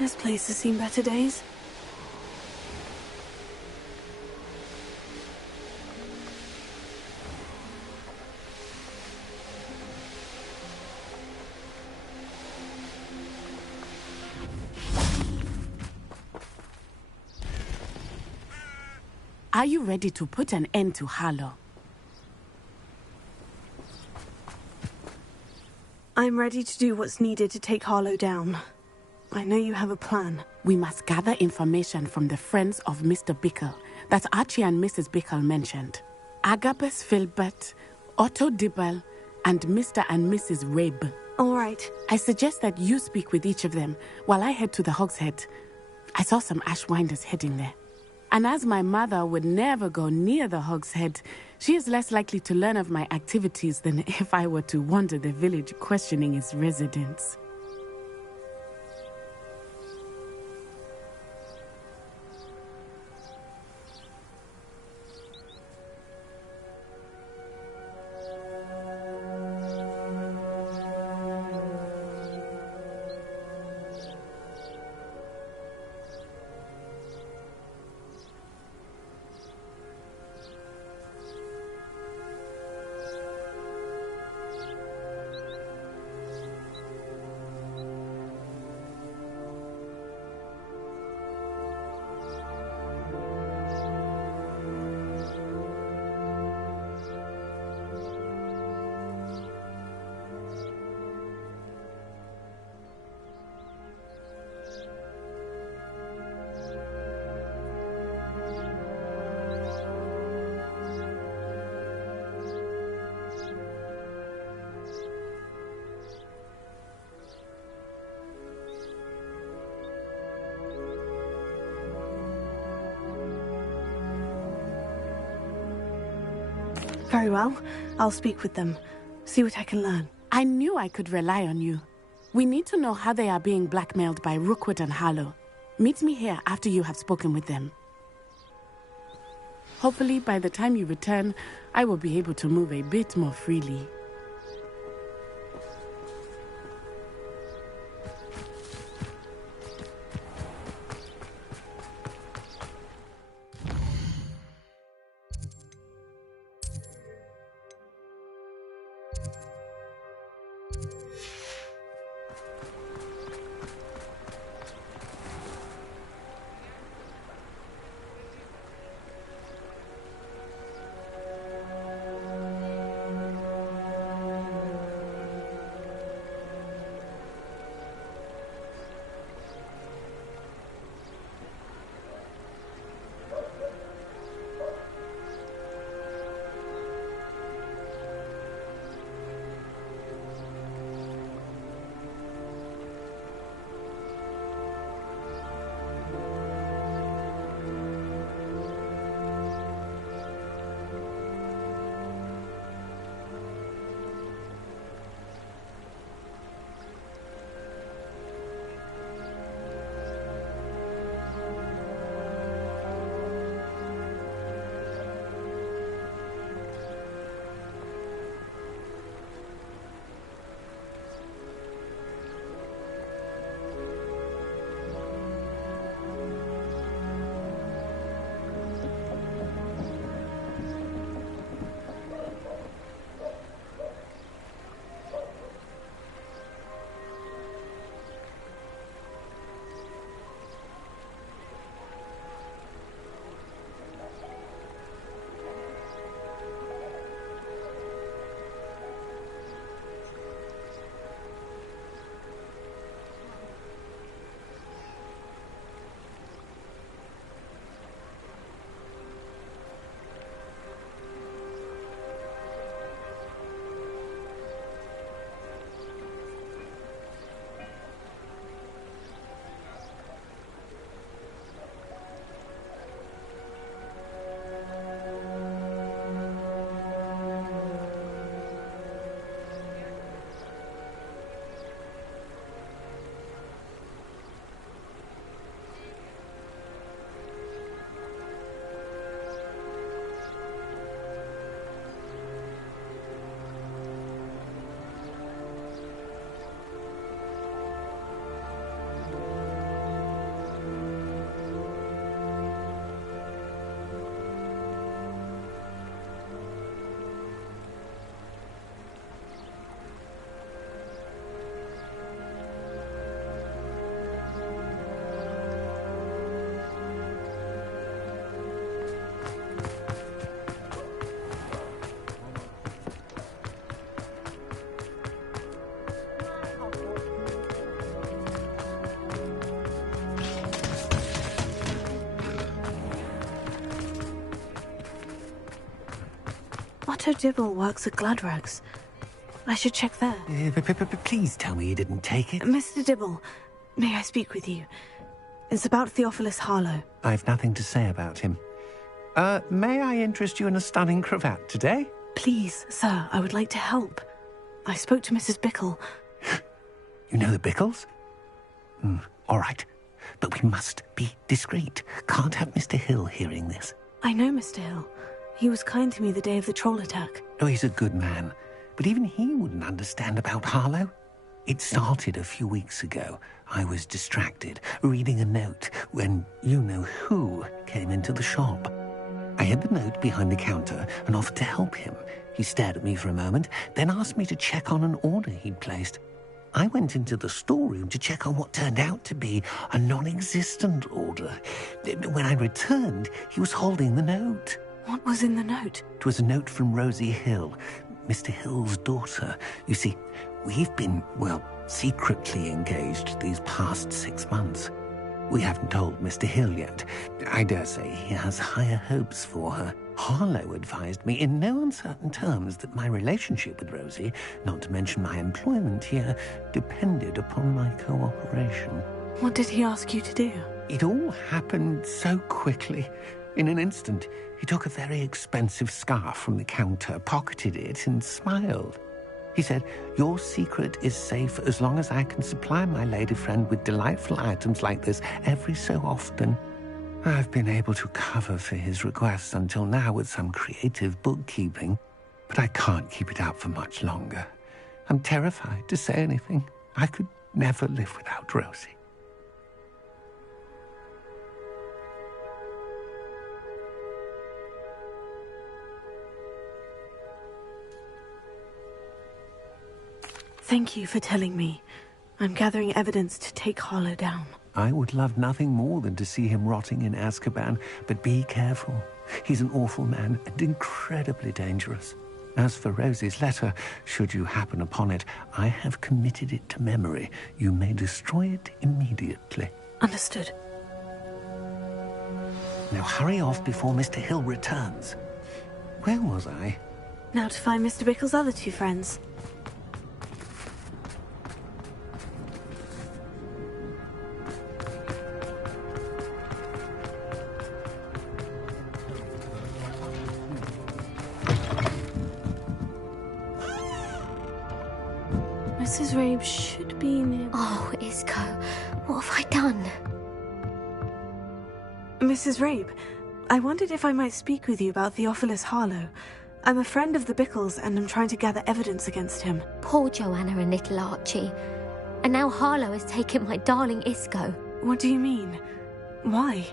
This place has seen better days. Are you ready to put an end to Harlow? I'm ready to do what's needed to take Harlow down. I know you have a plan. We must gather information from the friends of Mr. Bickle that Archie and Mrs. Bickle mentioned. Agabus Filbert, Otto Dibble, and Mr. and Mrs. Rabe. All right. I suggest that you speak with each of them while I head to the Hogshead. I saw some Ashwinders heading there. And as my mother would never go near the Hogshead, she is less likely to learn of my activities than if I were to wander the village questioning its residents. Very well. I'll speak with them. See what I can learn. I knew I could rely on you. We need to know how they are being blackmailed by Rookwood and Harlow. Meet me here after you have spoken with them. Hopefully, by the time you return, I will be able to move a bit more freely. Dr. Dibble works at Gladrags. I should check there. Please tell me you didn't take it. Mr. Dibble, may I speak with you? It's about Theophilus Harlow. I've nothing to say about him. May I interest you in a stunning cravat today? Please, sir, I would like to help. I spoke to Mrs. Bickle. You know the Bickles? All right. But we must be discreet. Can't have Mr. Hill hearing this. I know Mr. Hill. He was kind to me the day of the troll attack. Oh, he's a good man. But even he wouldn't understand about Harlow. It started a few weeks ago. I was distracted, reading a note, when you-know-who came into the shop. I hid the note behind the counter and offered to help him. He stared at me for a moment, then asked me to check on an order he'd placed. I went into the storeroom to check on what turned out to be a non-existent order. When I returned, he was holding the note. What was in the note? It was a note from Rosie Hill, Mr. Hill's daughter. You see, we've been, secretly engaged these past 6 months. We haven't told Mr. Hill yet. I dare say he has higher hopes for her. Harlow advised me in no uncertain terms that my relationship with Rosie, not to mention my employment here, depended upon my cooperation. What did he ask you to do? It all happened so quickly. In an instant, he took a very expensive scarf from the counter, pocketed it, and smiled. He said, "Your secret is safe as long as I can supply my lady friend with delightful items like this every so often." I've been able to cover for his requests until now with some creative bookkeeping, but I can't keep it out for much longer. I'm terrified to say anything. I could never live without Rosie. Thank you for telling me. I'm gathering evidence to take Harlow down. I would love nothing more than to see him rotting in Azkaban, but be careful. He's an awful man and incredibly dangerous. As for Rosie's letter, should you happen upon it, I have committed it to memory. You may destroy it immediately. Understood. Now hurry off before Mr. Hill returns. Where was I? Now to find Mr. Bickle's other two friends. Mrs. Rabe should be near... Oh, Isco, what have I done? Mrs. Rabe, I wondered if I might speak with you about Theophilus Harlow. I'm a friend of the Bickles and I'm trying to gather evidence against him. Poor Joanna and little Archie. And now Harlow has taken my darling Isco. What do you mean? Why?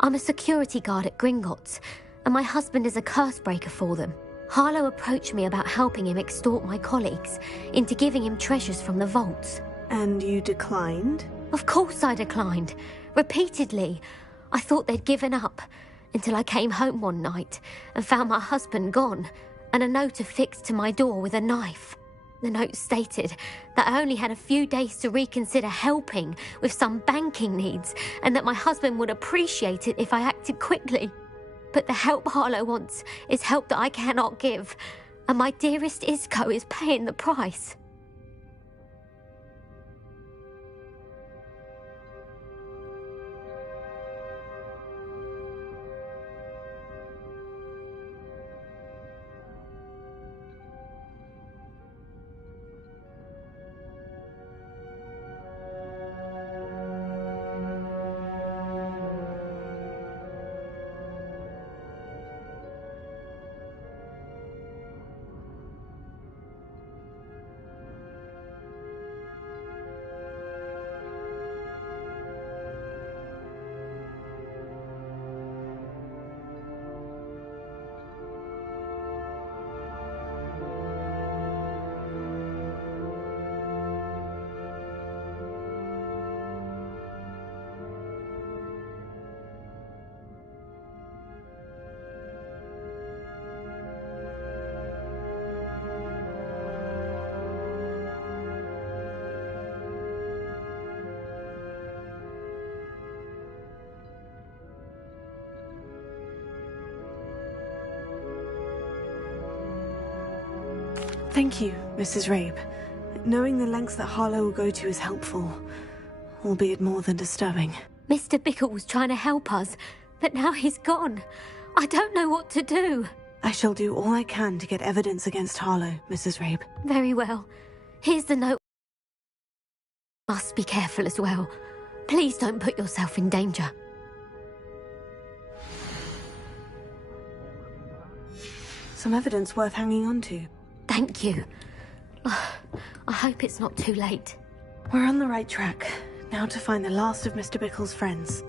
I'm a security guard at Gringotts, and my husband is a curse breaker for them. Harlow approached me about helping him extort my colleagues into giving him treasures from the vaults. And you declined? Of course I declined. Repeatedly. I thought they'd given up, until I came home one night and found my husband gone, and a note affixed to my door with a knife. The note stated that I only had a few days to reconsider helping with some banking needs, and that my husband would appreciate it if I acted quickly. But the help Harlow wants is help that I cannot give, and my dearest Isco is paying the price. Thank you, Mrs. Rabe. Knowing the lengths that Harlow will go to is helpful, albeit more than disturbing. Mr. Bickle was trying to help us, but now he's gone. I don't know what to do. I shall do all I can to get evidence against Harlow, Mrs. Rabe. Very well. Here's the note. Must be careful as well. Please don't put yourself in danger. Some evidence worth hanging on to. Thank you. I hope it's not too late. We're on the right track. Now to find the last of Mr. Bickle's friends.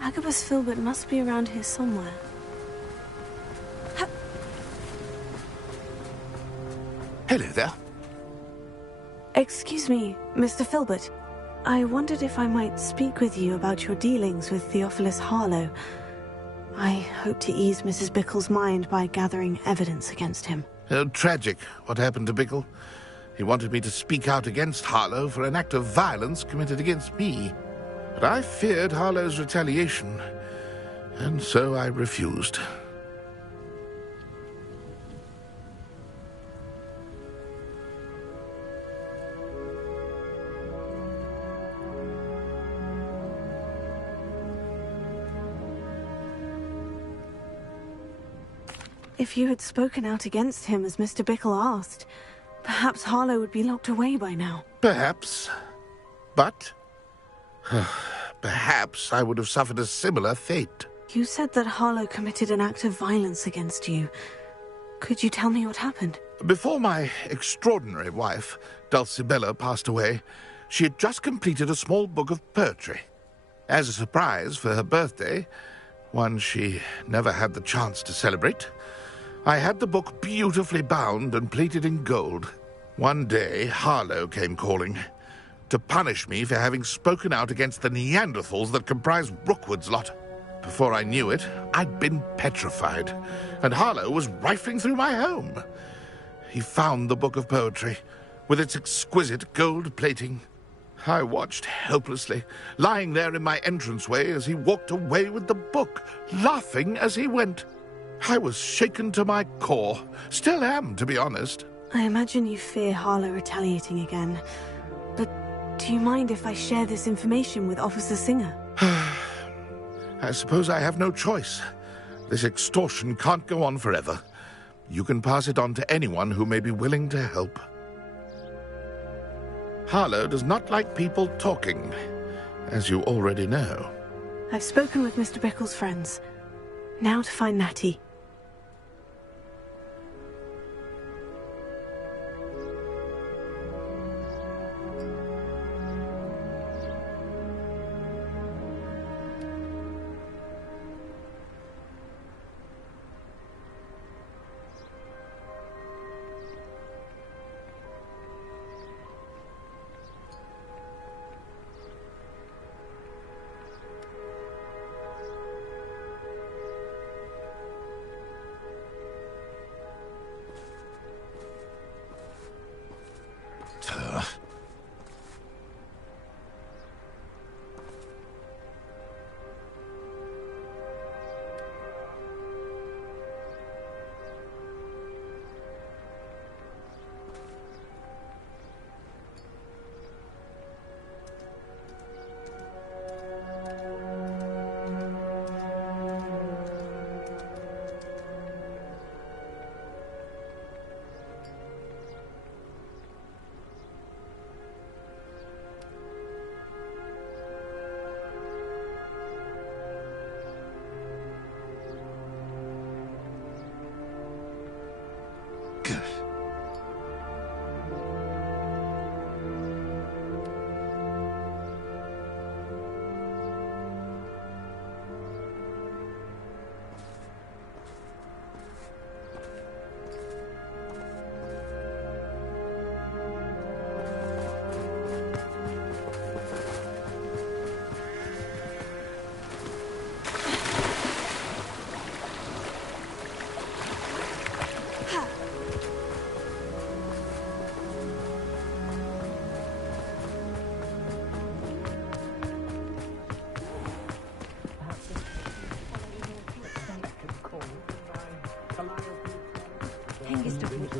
Agabus Filbert must be around here somewhere. Hello there. Excuse me, Mr. Filbert. I wondered if I might speak with you about your dealings with Theophilus Harlow. I hope to ease Mrs. Bickle's mind by gathering evidence against him. Oh, tragic, what happened to Bickle. He wanted me to speak out against Harlow for an act of violence committed against me. But I feared Harlow's retaliation, and so I refused. If you had spoken out against him as Mr. Bickle asked, perhaps Harlow would be locked away by now. Perhaps. But perhaps I would have suffered a similar fate. You said that Harlow committed an act of violence against you. Could you tell me what happened? Before my extraordinary wife, Dulcibella, passed away, she had just completed a small book of poetry. As a surprise for her birthday, one she never had the chance to celebrate, I had the book beautifully bound and plated in gold. One day, Harlow came calling to punish me for having spoken out against the Neanderthals that comprise Rookwood's lot. Before I knew it, I'd been petrified, and Harlow was rifling through my home. He found the book of poetry, with its exquisite gold plating. I watched helplessly, lying there in my entranceway as he walked away with the book, laughing as he went. I was shaken to my core. Still am, to be honest. I imagine you fear Harlow retaliating again. But do you mind if I share this information with Officer Singer? I suppose I have no choice. This extortion can't go on forever. You can pass it on to anyone who may be willing to help. Harlow does not like people talking, as you already know. I've spoken with Mr. Bickle's friends. Now to find Natty. I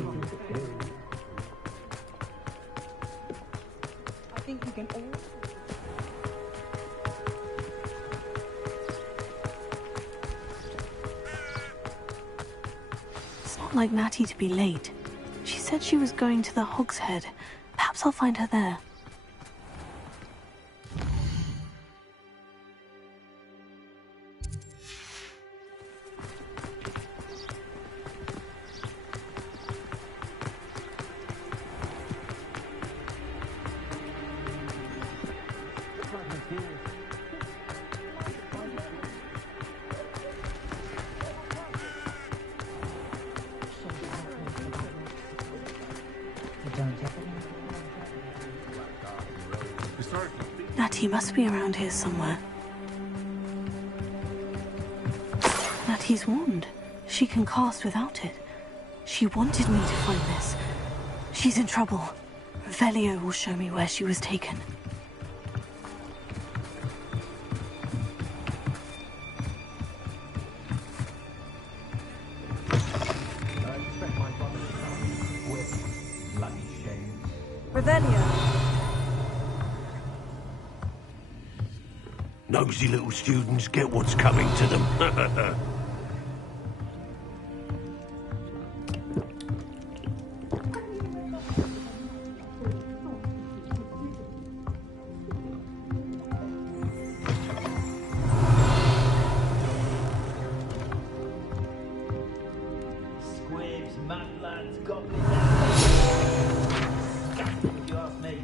think you can all... It's not like Natty to be late. She said she was going to the Hog's Head. Perhaps I'll find her there. Natty must be around here somewhere. Natty's wand. She can cast without it. She wanted me to find this. She's in trouble. Velio will show me where she was taken. Nosy little students get what's coming to them. Squibs, mudbloods, goblins. Disgusting if you ask me.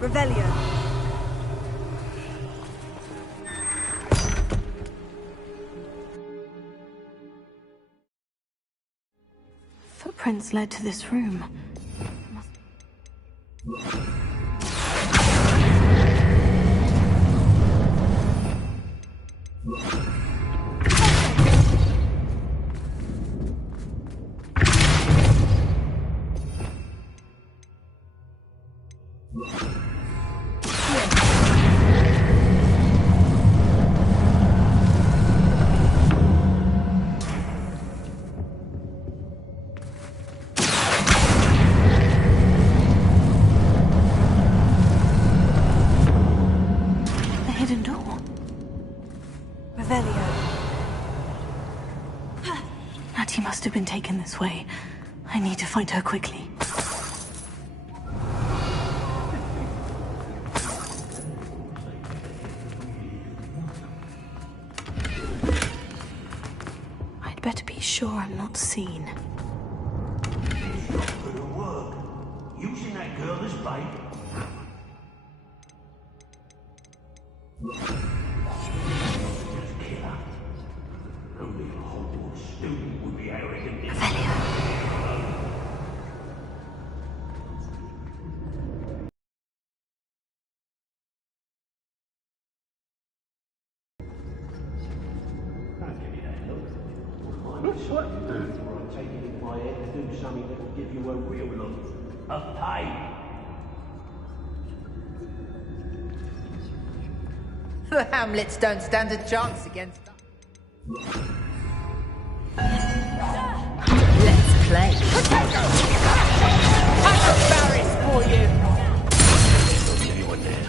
Revelio. Footprints led to this room. Natty must have been taken this way. I need to find her quickly. I'd better be sure I'm not seen. Good work. Using that girl as bait. Just kill her. Only a Hogwarts student would be arrogant enough. What you do? Or I take it in my head to do something that will give you a real look. A pay. The Hamlets don't stand a chance against us. Let's play. I've got Barris for you. Don't be anyone there.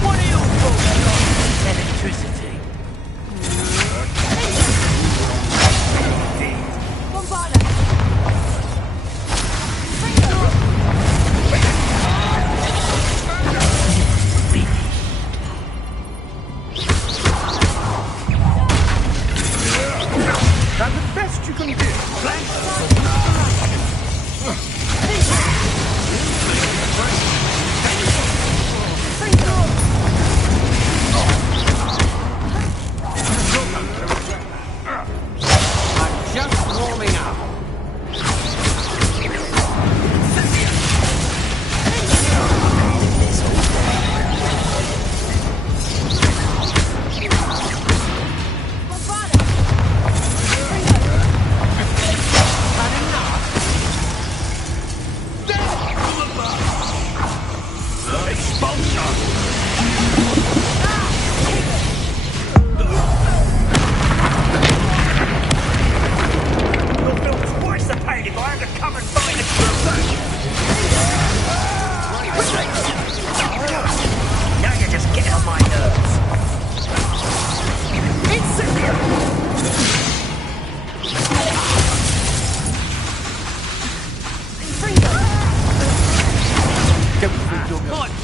What are you for? Electricity.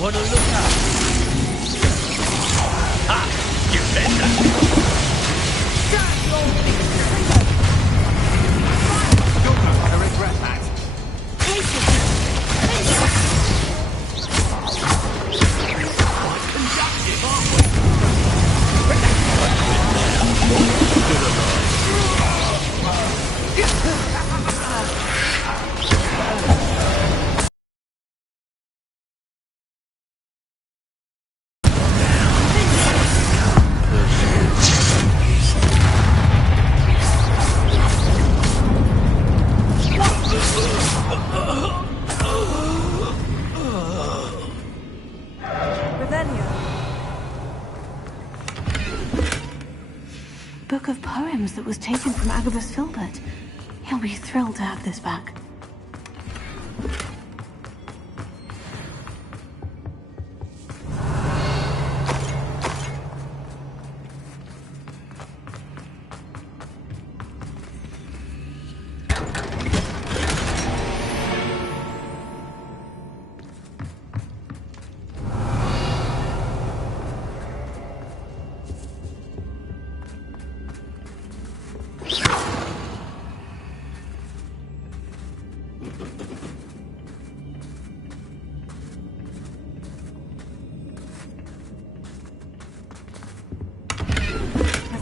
Wanna look out? Ha! You better! You're going to regret that. Book of poems that was taken from Agabus Filbert. He'll be thrilled to have this back.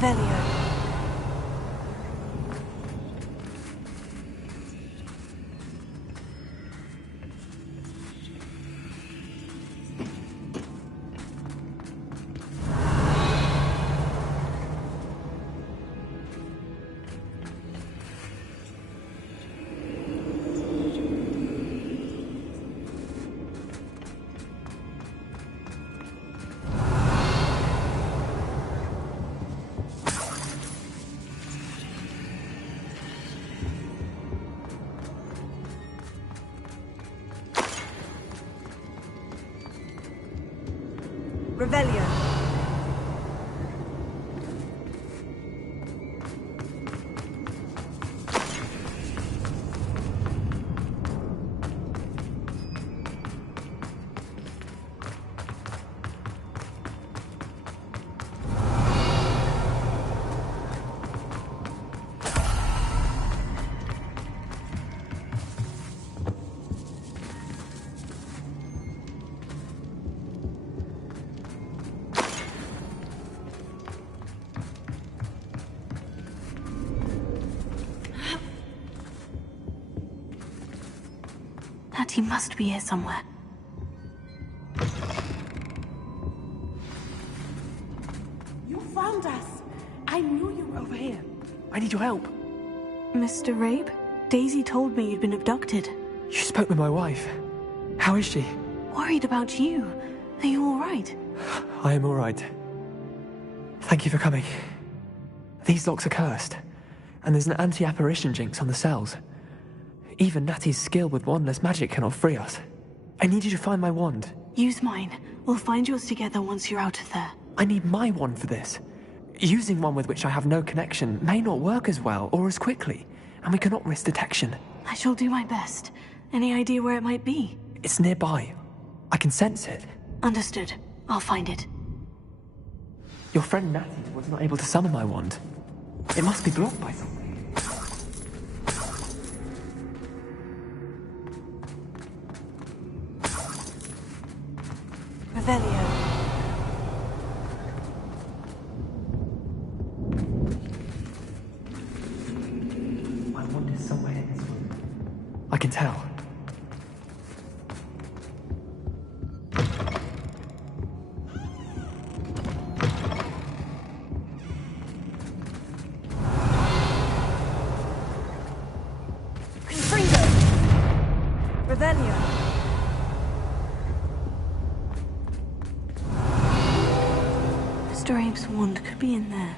Revelio. Revelio. He must be here somewhere. You found us! I knew you were over here. I need your help. Mr. Rabe? Daisy told me you'd been abducted. You spoke with my wife. How is she? Worried about you. Are you all right? I am all right. Thank you for coming. These locks are cursed, and there's an anti-apparition jinx on the cells. Even Natty's skill with wandless magic cannot free us. I need you to find my wand. Use mine. We'll find yours together once you're out of there. I need my wand for this. Using one with which I have no connection may not work as well or as quickly, and we cannot risk detection. I shall do my best. Any idea where it might be? It's nearby. I can sense it. Understood. I'll find it. Your friend Natty was not able to summon my wand. It must be blocked by something. Revelio. My wand is somewhere in this room. I can tell. Revelio. Mr. Abe's wand could be in there.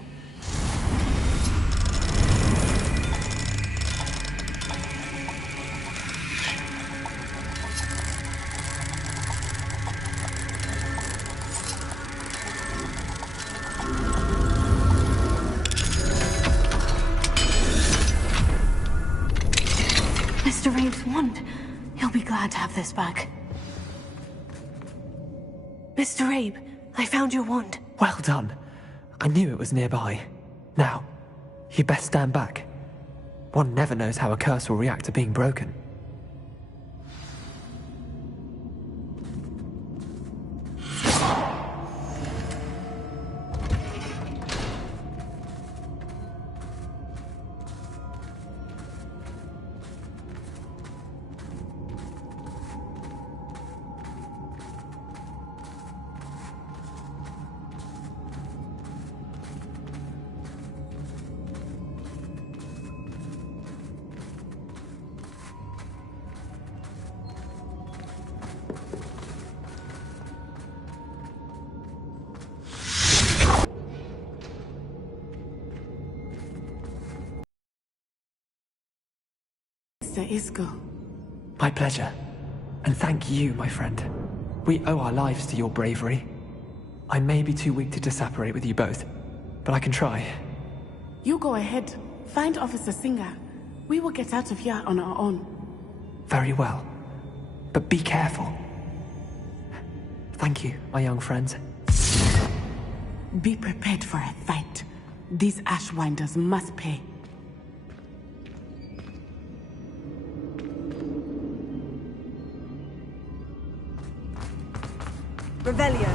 Mr. Abe's wand. He'll be glad to have this back. Mr. Abe, I found your wand. Well done. I knew it was nearby. Now, you best stand back. One never knows how a curse will react to being broken. Mr. Isco. My pleasure. And thank you, my friend. We owe our lives to your bravery. I may be too weak to disapparate with you both, but I can try. You go ahead. Find Officer Singer. We will get out of here on our own. Very well. But be careful. Thank you, my young friends. Be prepared for a fight. These Ashwinders must pay. Revelio.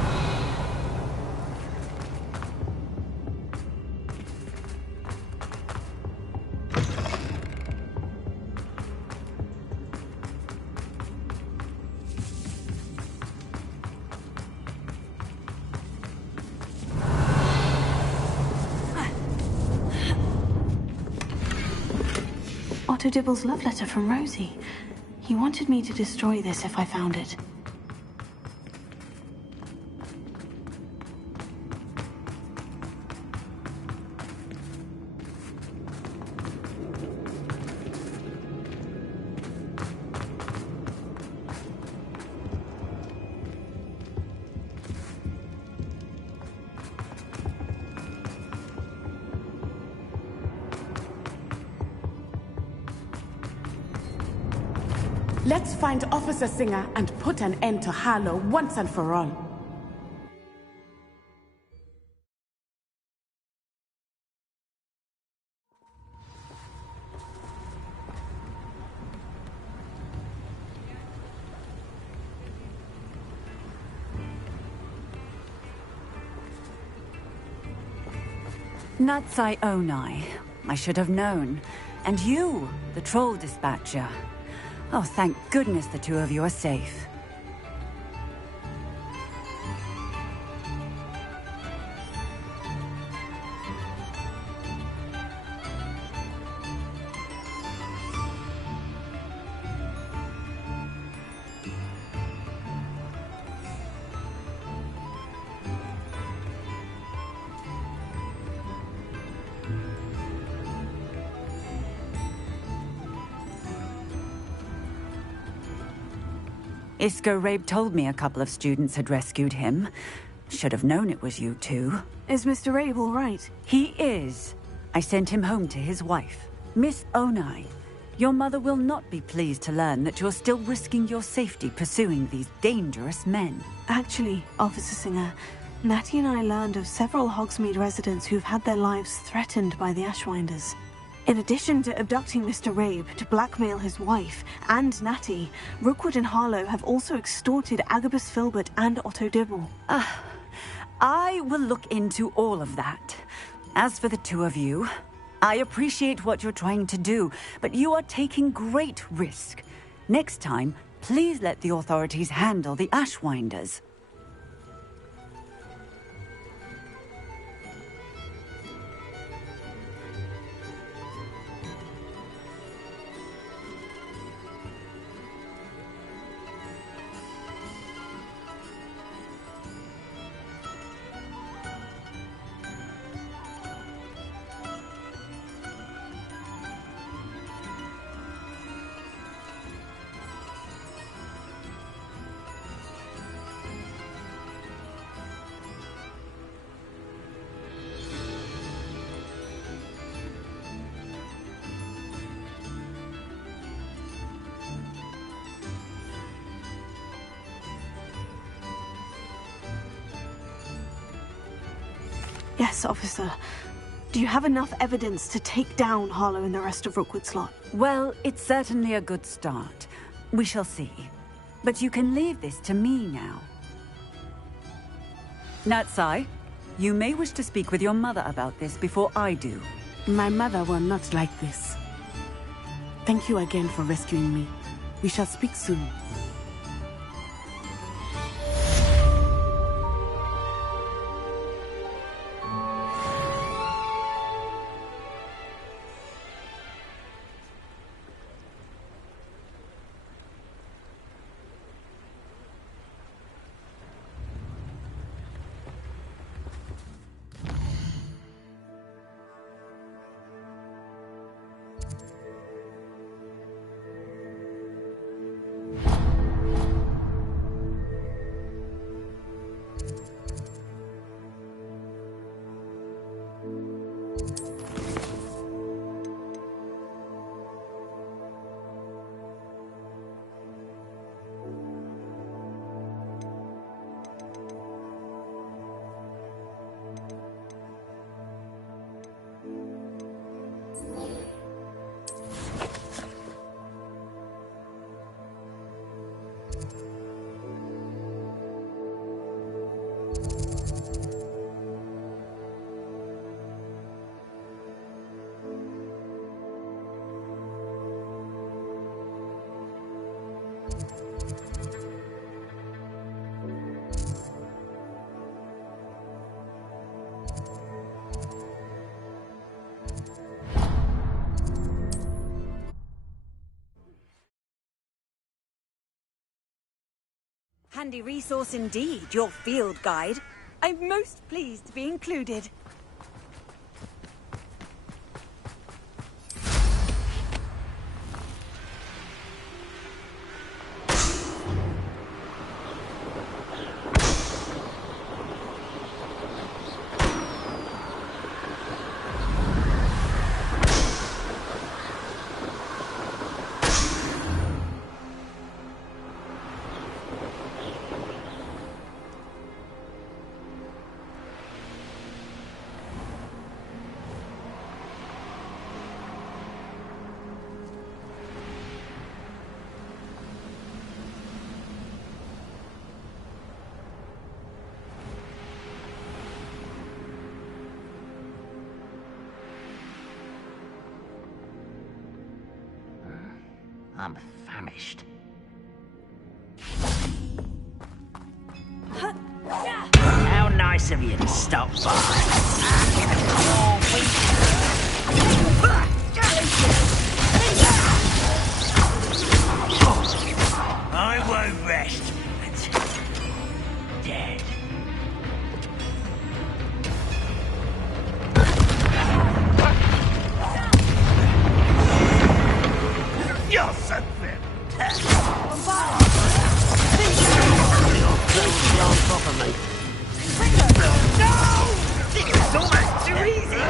Otto Dibble's love letter from Rosie. He wanted me to destroy this if I found it. Let's find Officer Singer and put an end to Harlow once and for all. Natsai Onai. I should have known. And you, the troll dispatcher. Oh, thank goodness the two of you are safe. Isco Rabe told me a couple of students had rescued him. Should have known it was you two. Is Mr. Rabe all right? He is. I sent him home to his wife. Miss Onai, your mother will not be pleased to learn that you're still risking your safety pursuing these dangerous men. Actually, Officer Singer, Natty and I learned of several Hogsmeade residents who've had their lives threatened by the Ashwinders. In addition to abducting Mr. Rabe to blackmail his wife and Natty, Rookwood and Harlow have also extorted Agabus Filbert and Otto Dibble. I will look into all of that. As for the two of you, I appreciate what you're trying to do, but you are taking great risk. Next time, please let the authorities handle the Ashwinders. Yes, officer. Do you have enough evidence to take down Harlow and the rest of Rookwood Slot? Well, it's certainly a good start. We shall see. But you can leave this to me now. Natsai, you may wish to speak with your mother about this before I do. My mother will not like this. Thank you again for rescuing me. We shall speak soon. Handy resource indeed, your field guide. I'm most pleased to be included. I'm famished. How nice of you to stop by. I won't rest. Dead. You're so thin. You're on top of me. No! This is almost too easy.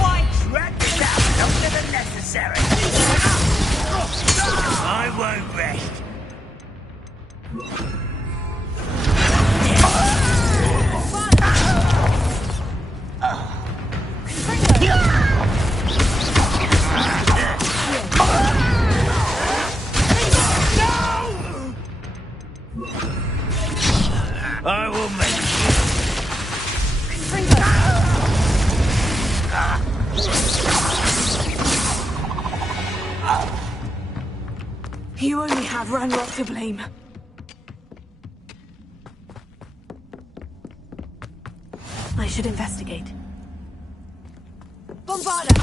Why drag this out longer than necessary? I won't rest. I will make You only have Ranrock to blame. I should investigate. Bombarda!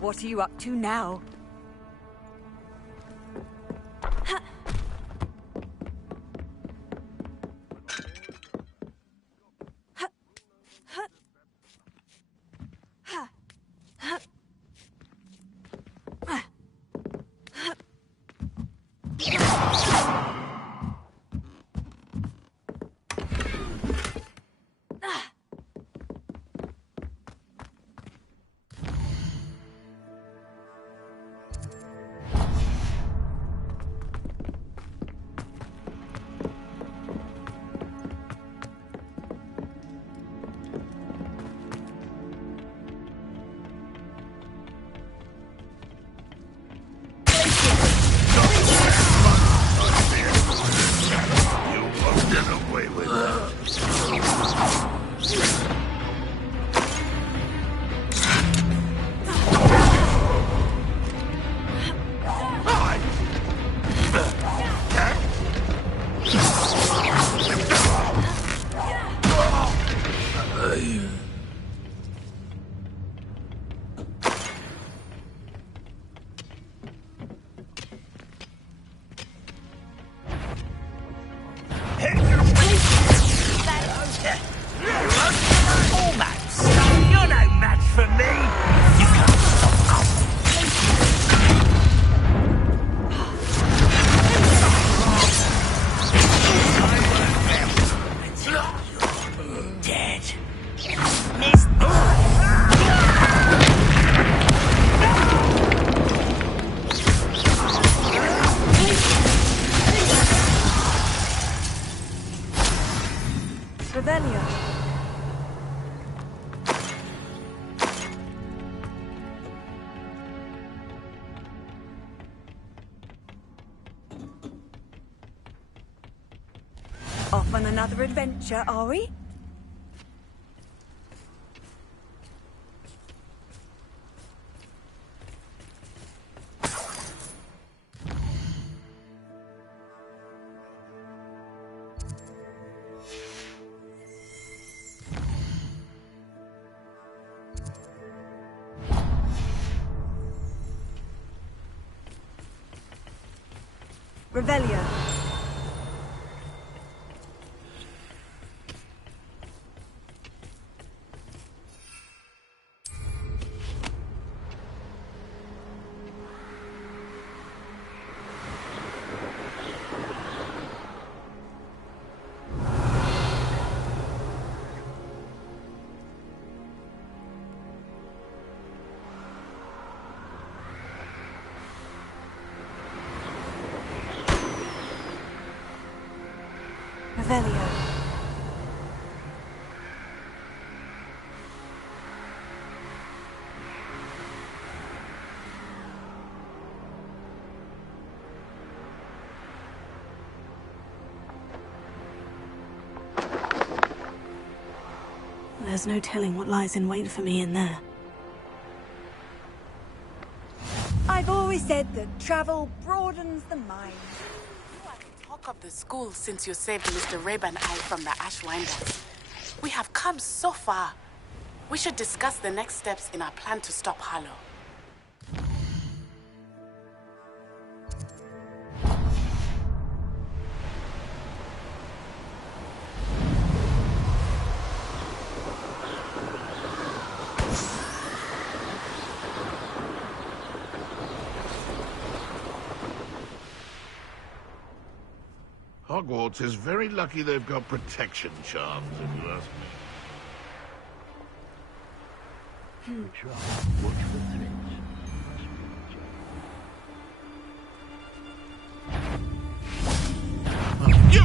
What are you up to now? Revelio. Off on another adventure, are we? Revelio. Revelio. There's no telling what lies in wait for me in there. I've always said that travel broadens the mind. Talk of the school since you saved Mr. Rabe and I from the Ashwinders. We have come so far. We should discuss the next steps in our plan to stop Harlow. Hogwarts is very lucky they've got protection charms, if you ask me. Watch for threats. You!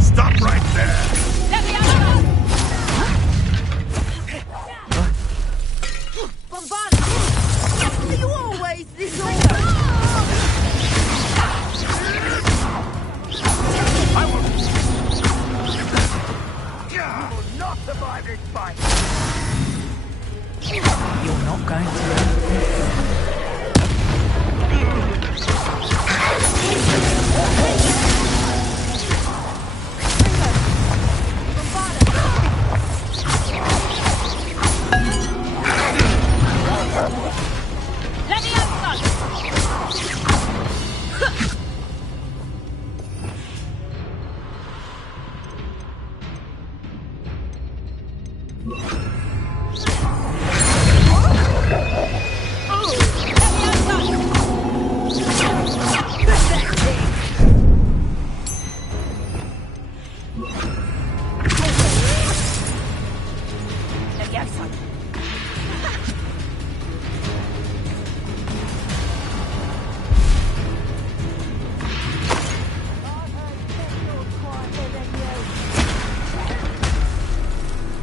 Stop right there! Are you always this I will not survive this fight! You're not going to.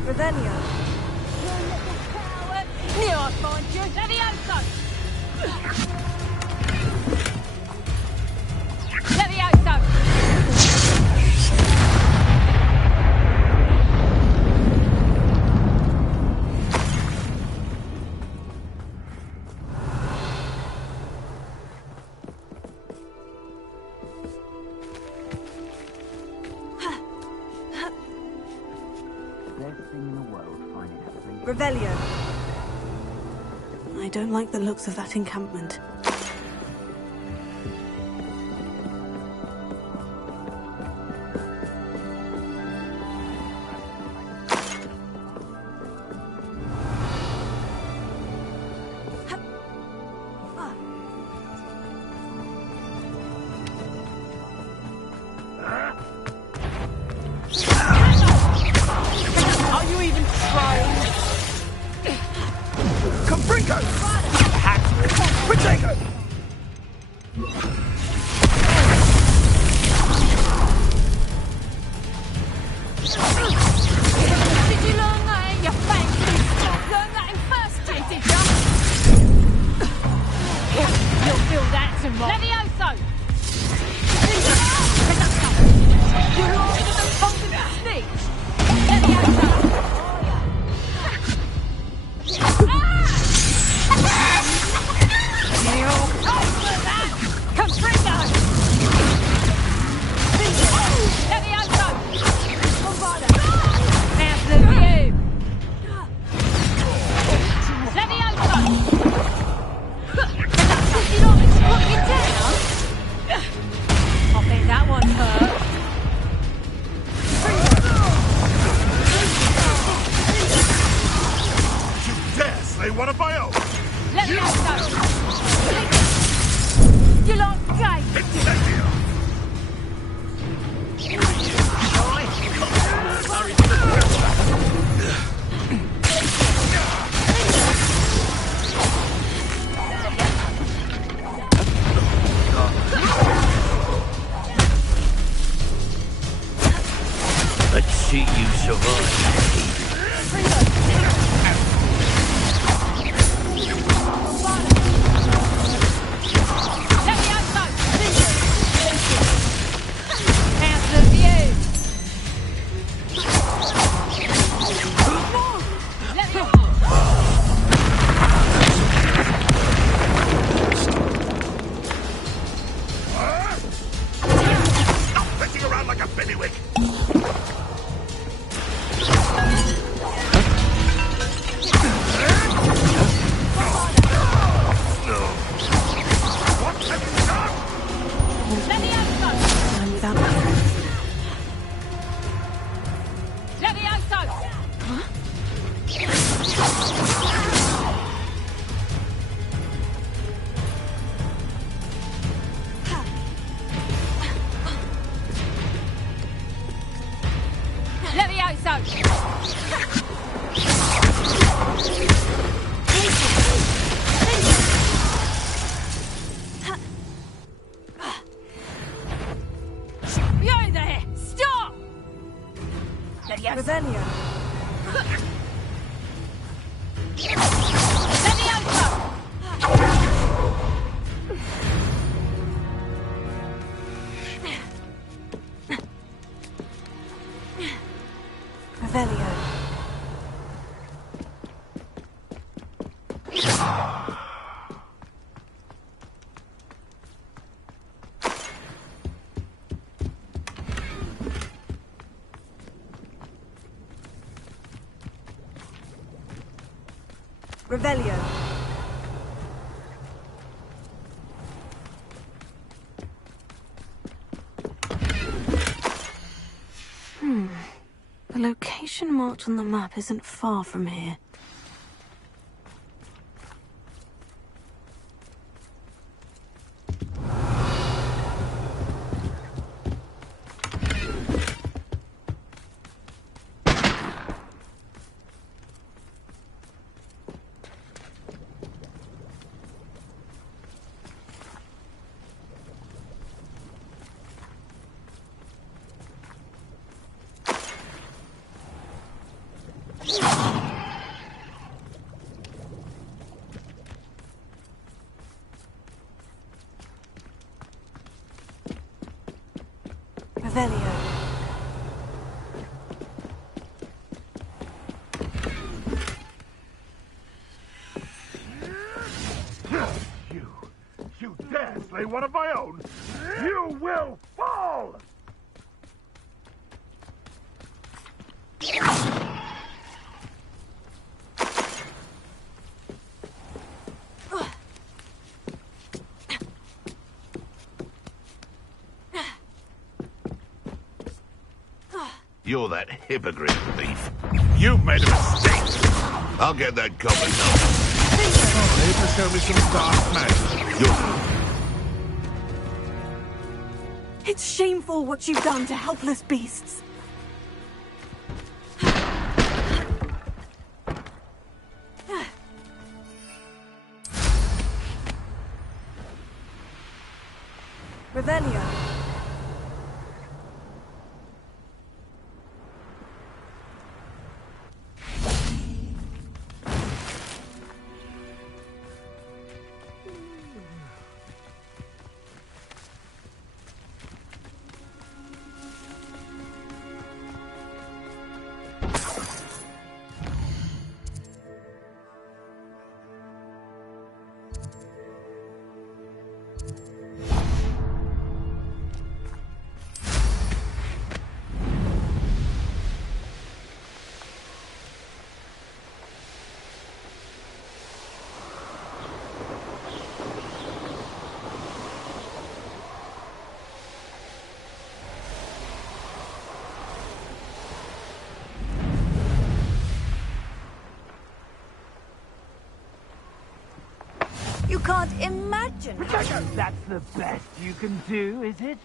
Revelio. Knew I'd find you. Levioso! Levioso! Revelio. I don't like the looks of that encampment. one of my own. Let me out! You lot die! Let's see you survive. Revelio. The location marked on the map isn't far from here. Revelio. You dare slay one of my own? You will fall! You're that hypocrite thief. You've made a mistake. I'll get that goblin help. Here to show me some dark magic. It's shameful what you've done to helpless beasts. Revelio. can't imagine. That's the best you can do, is it?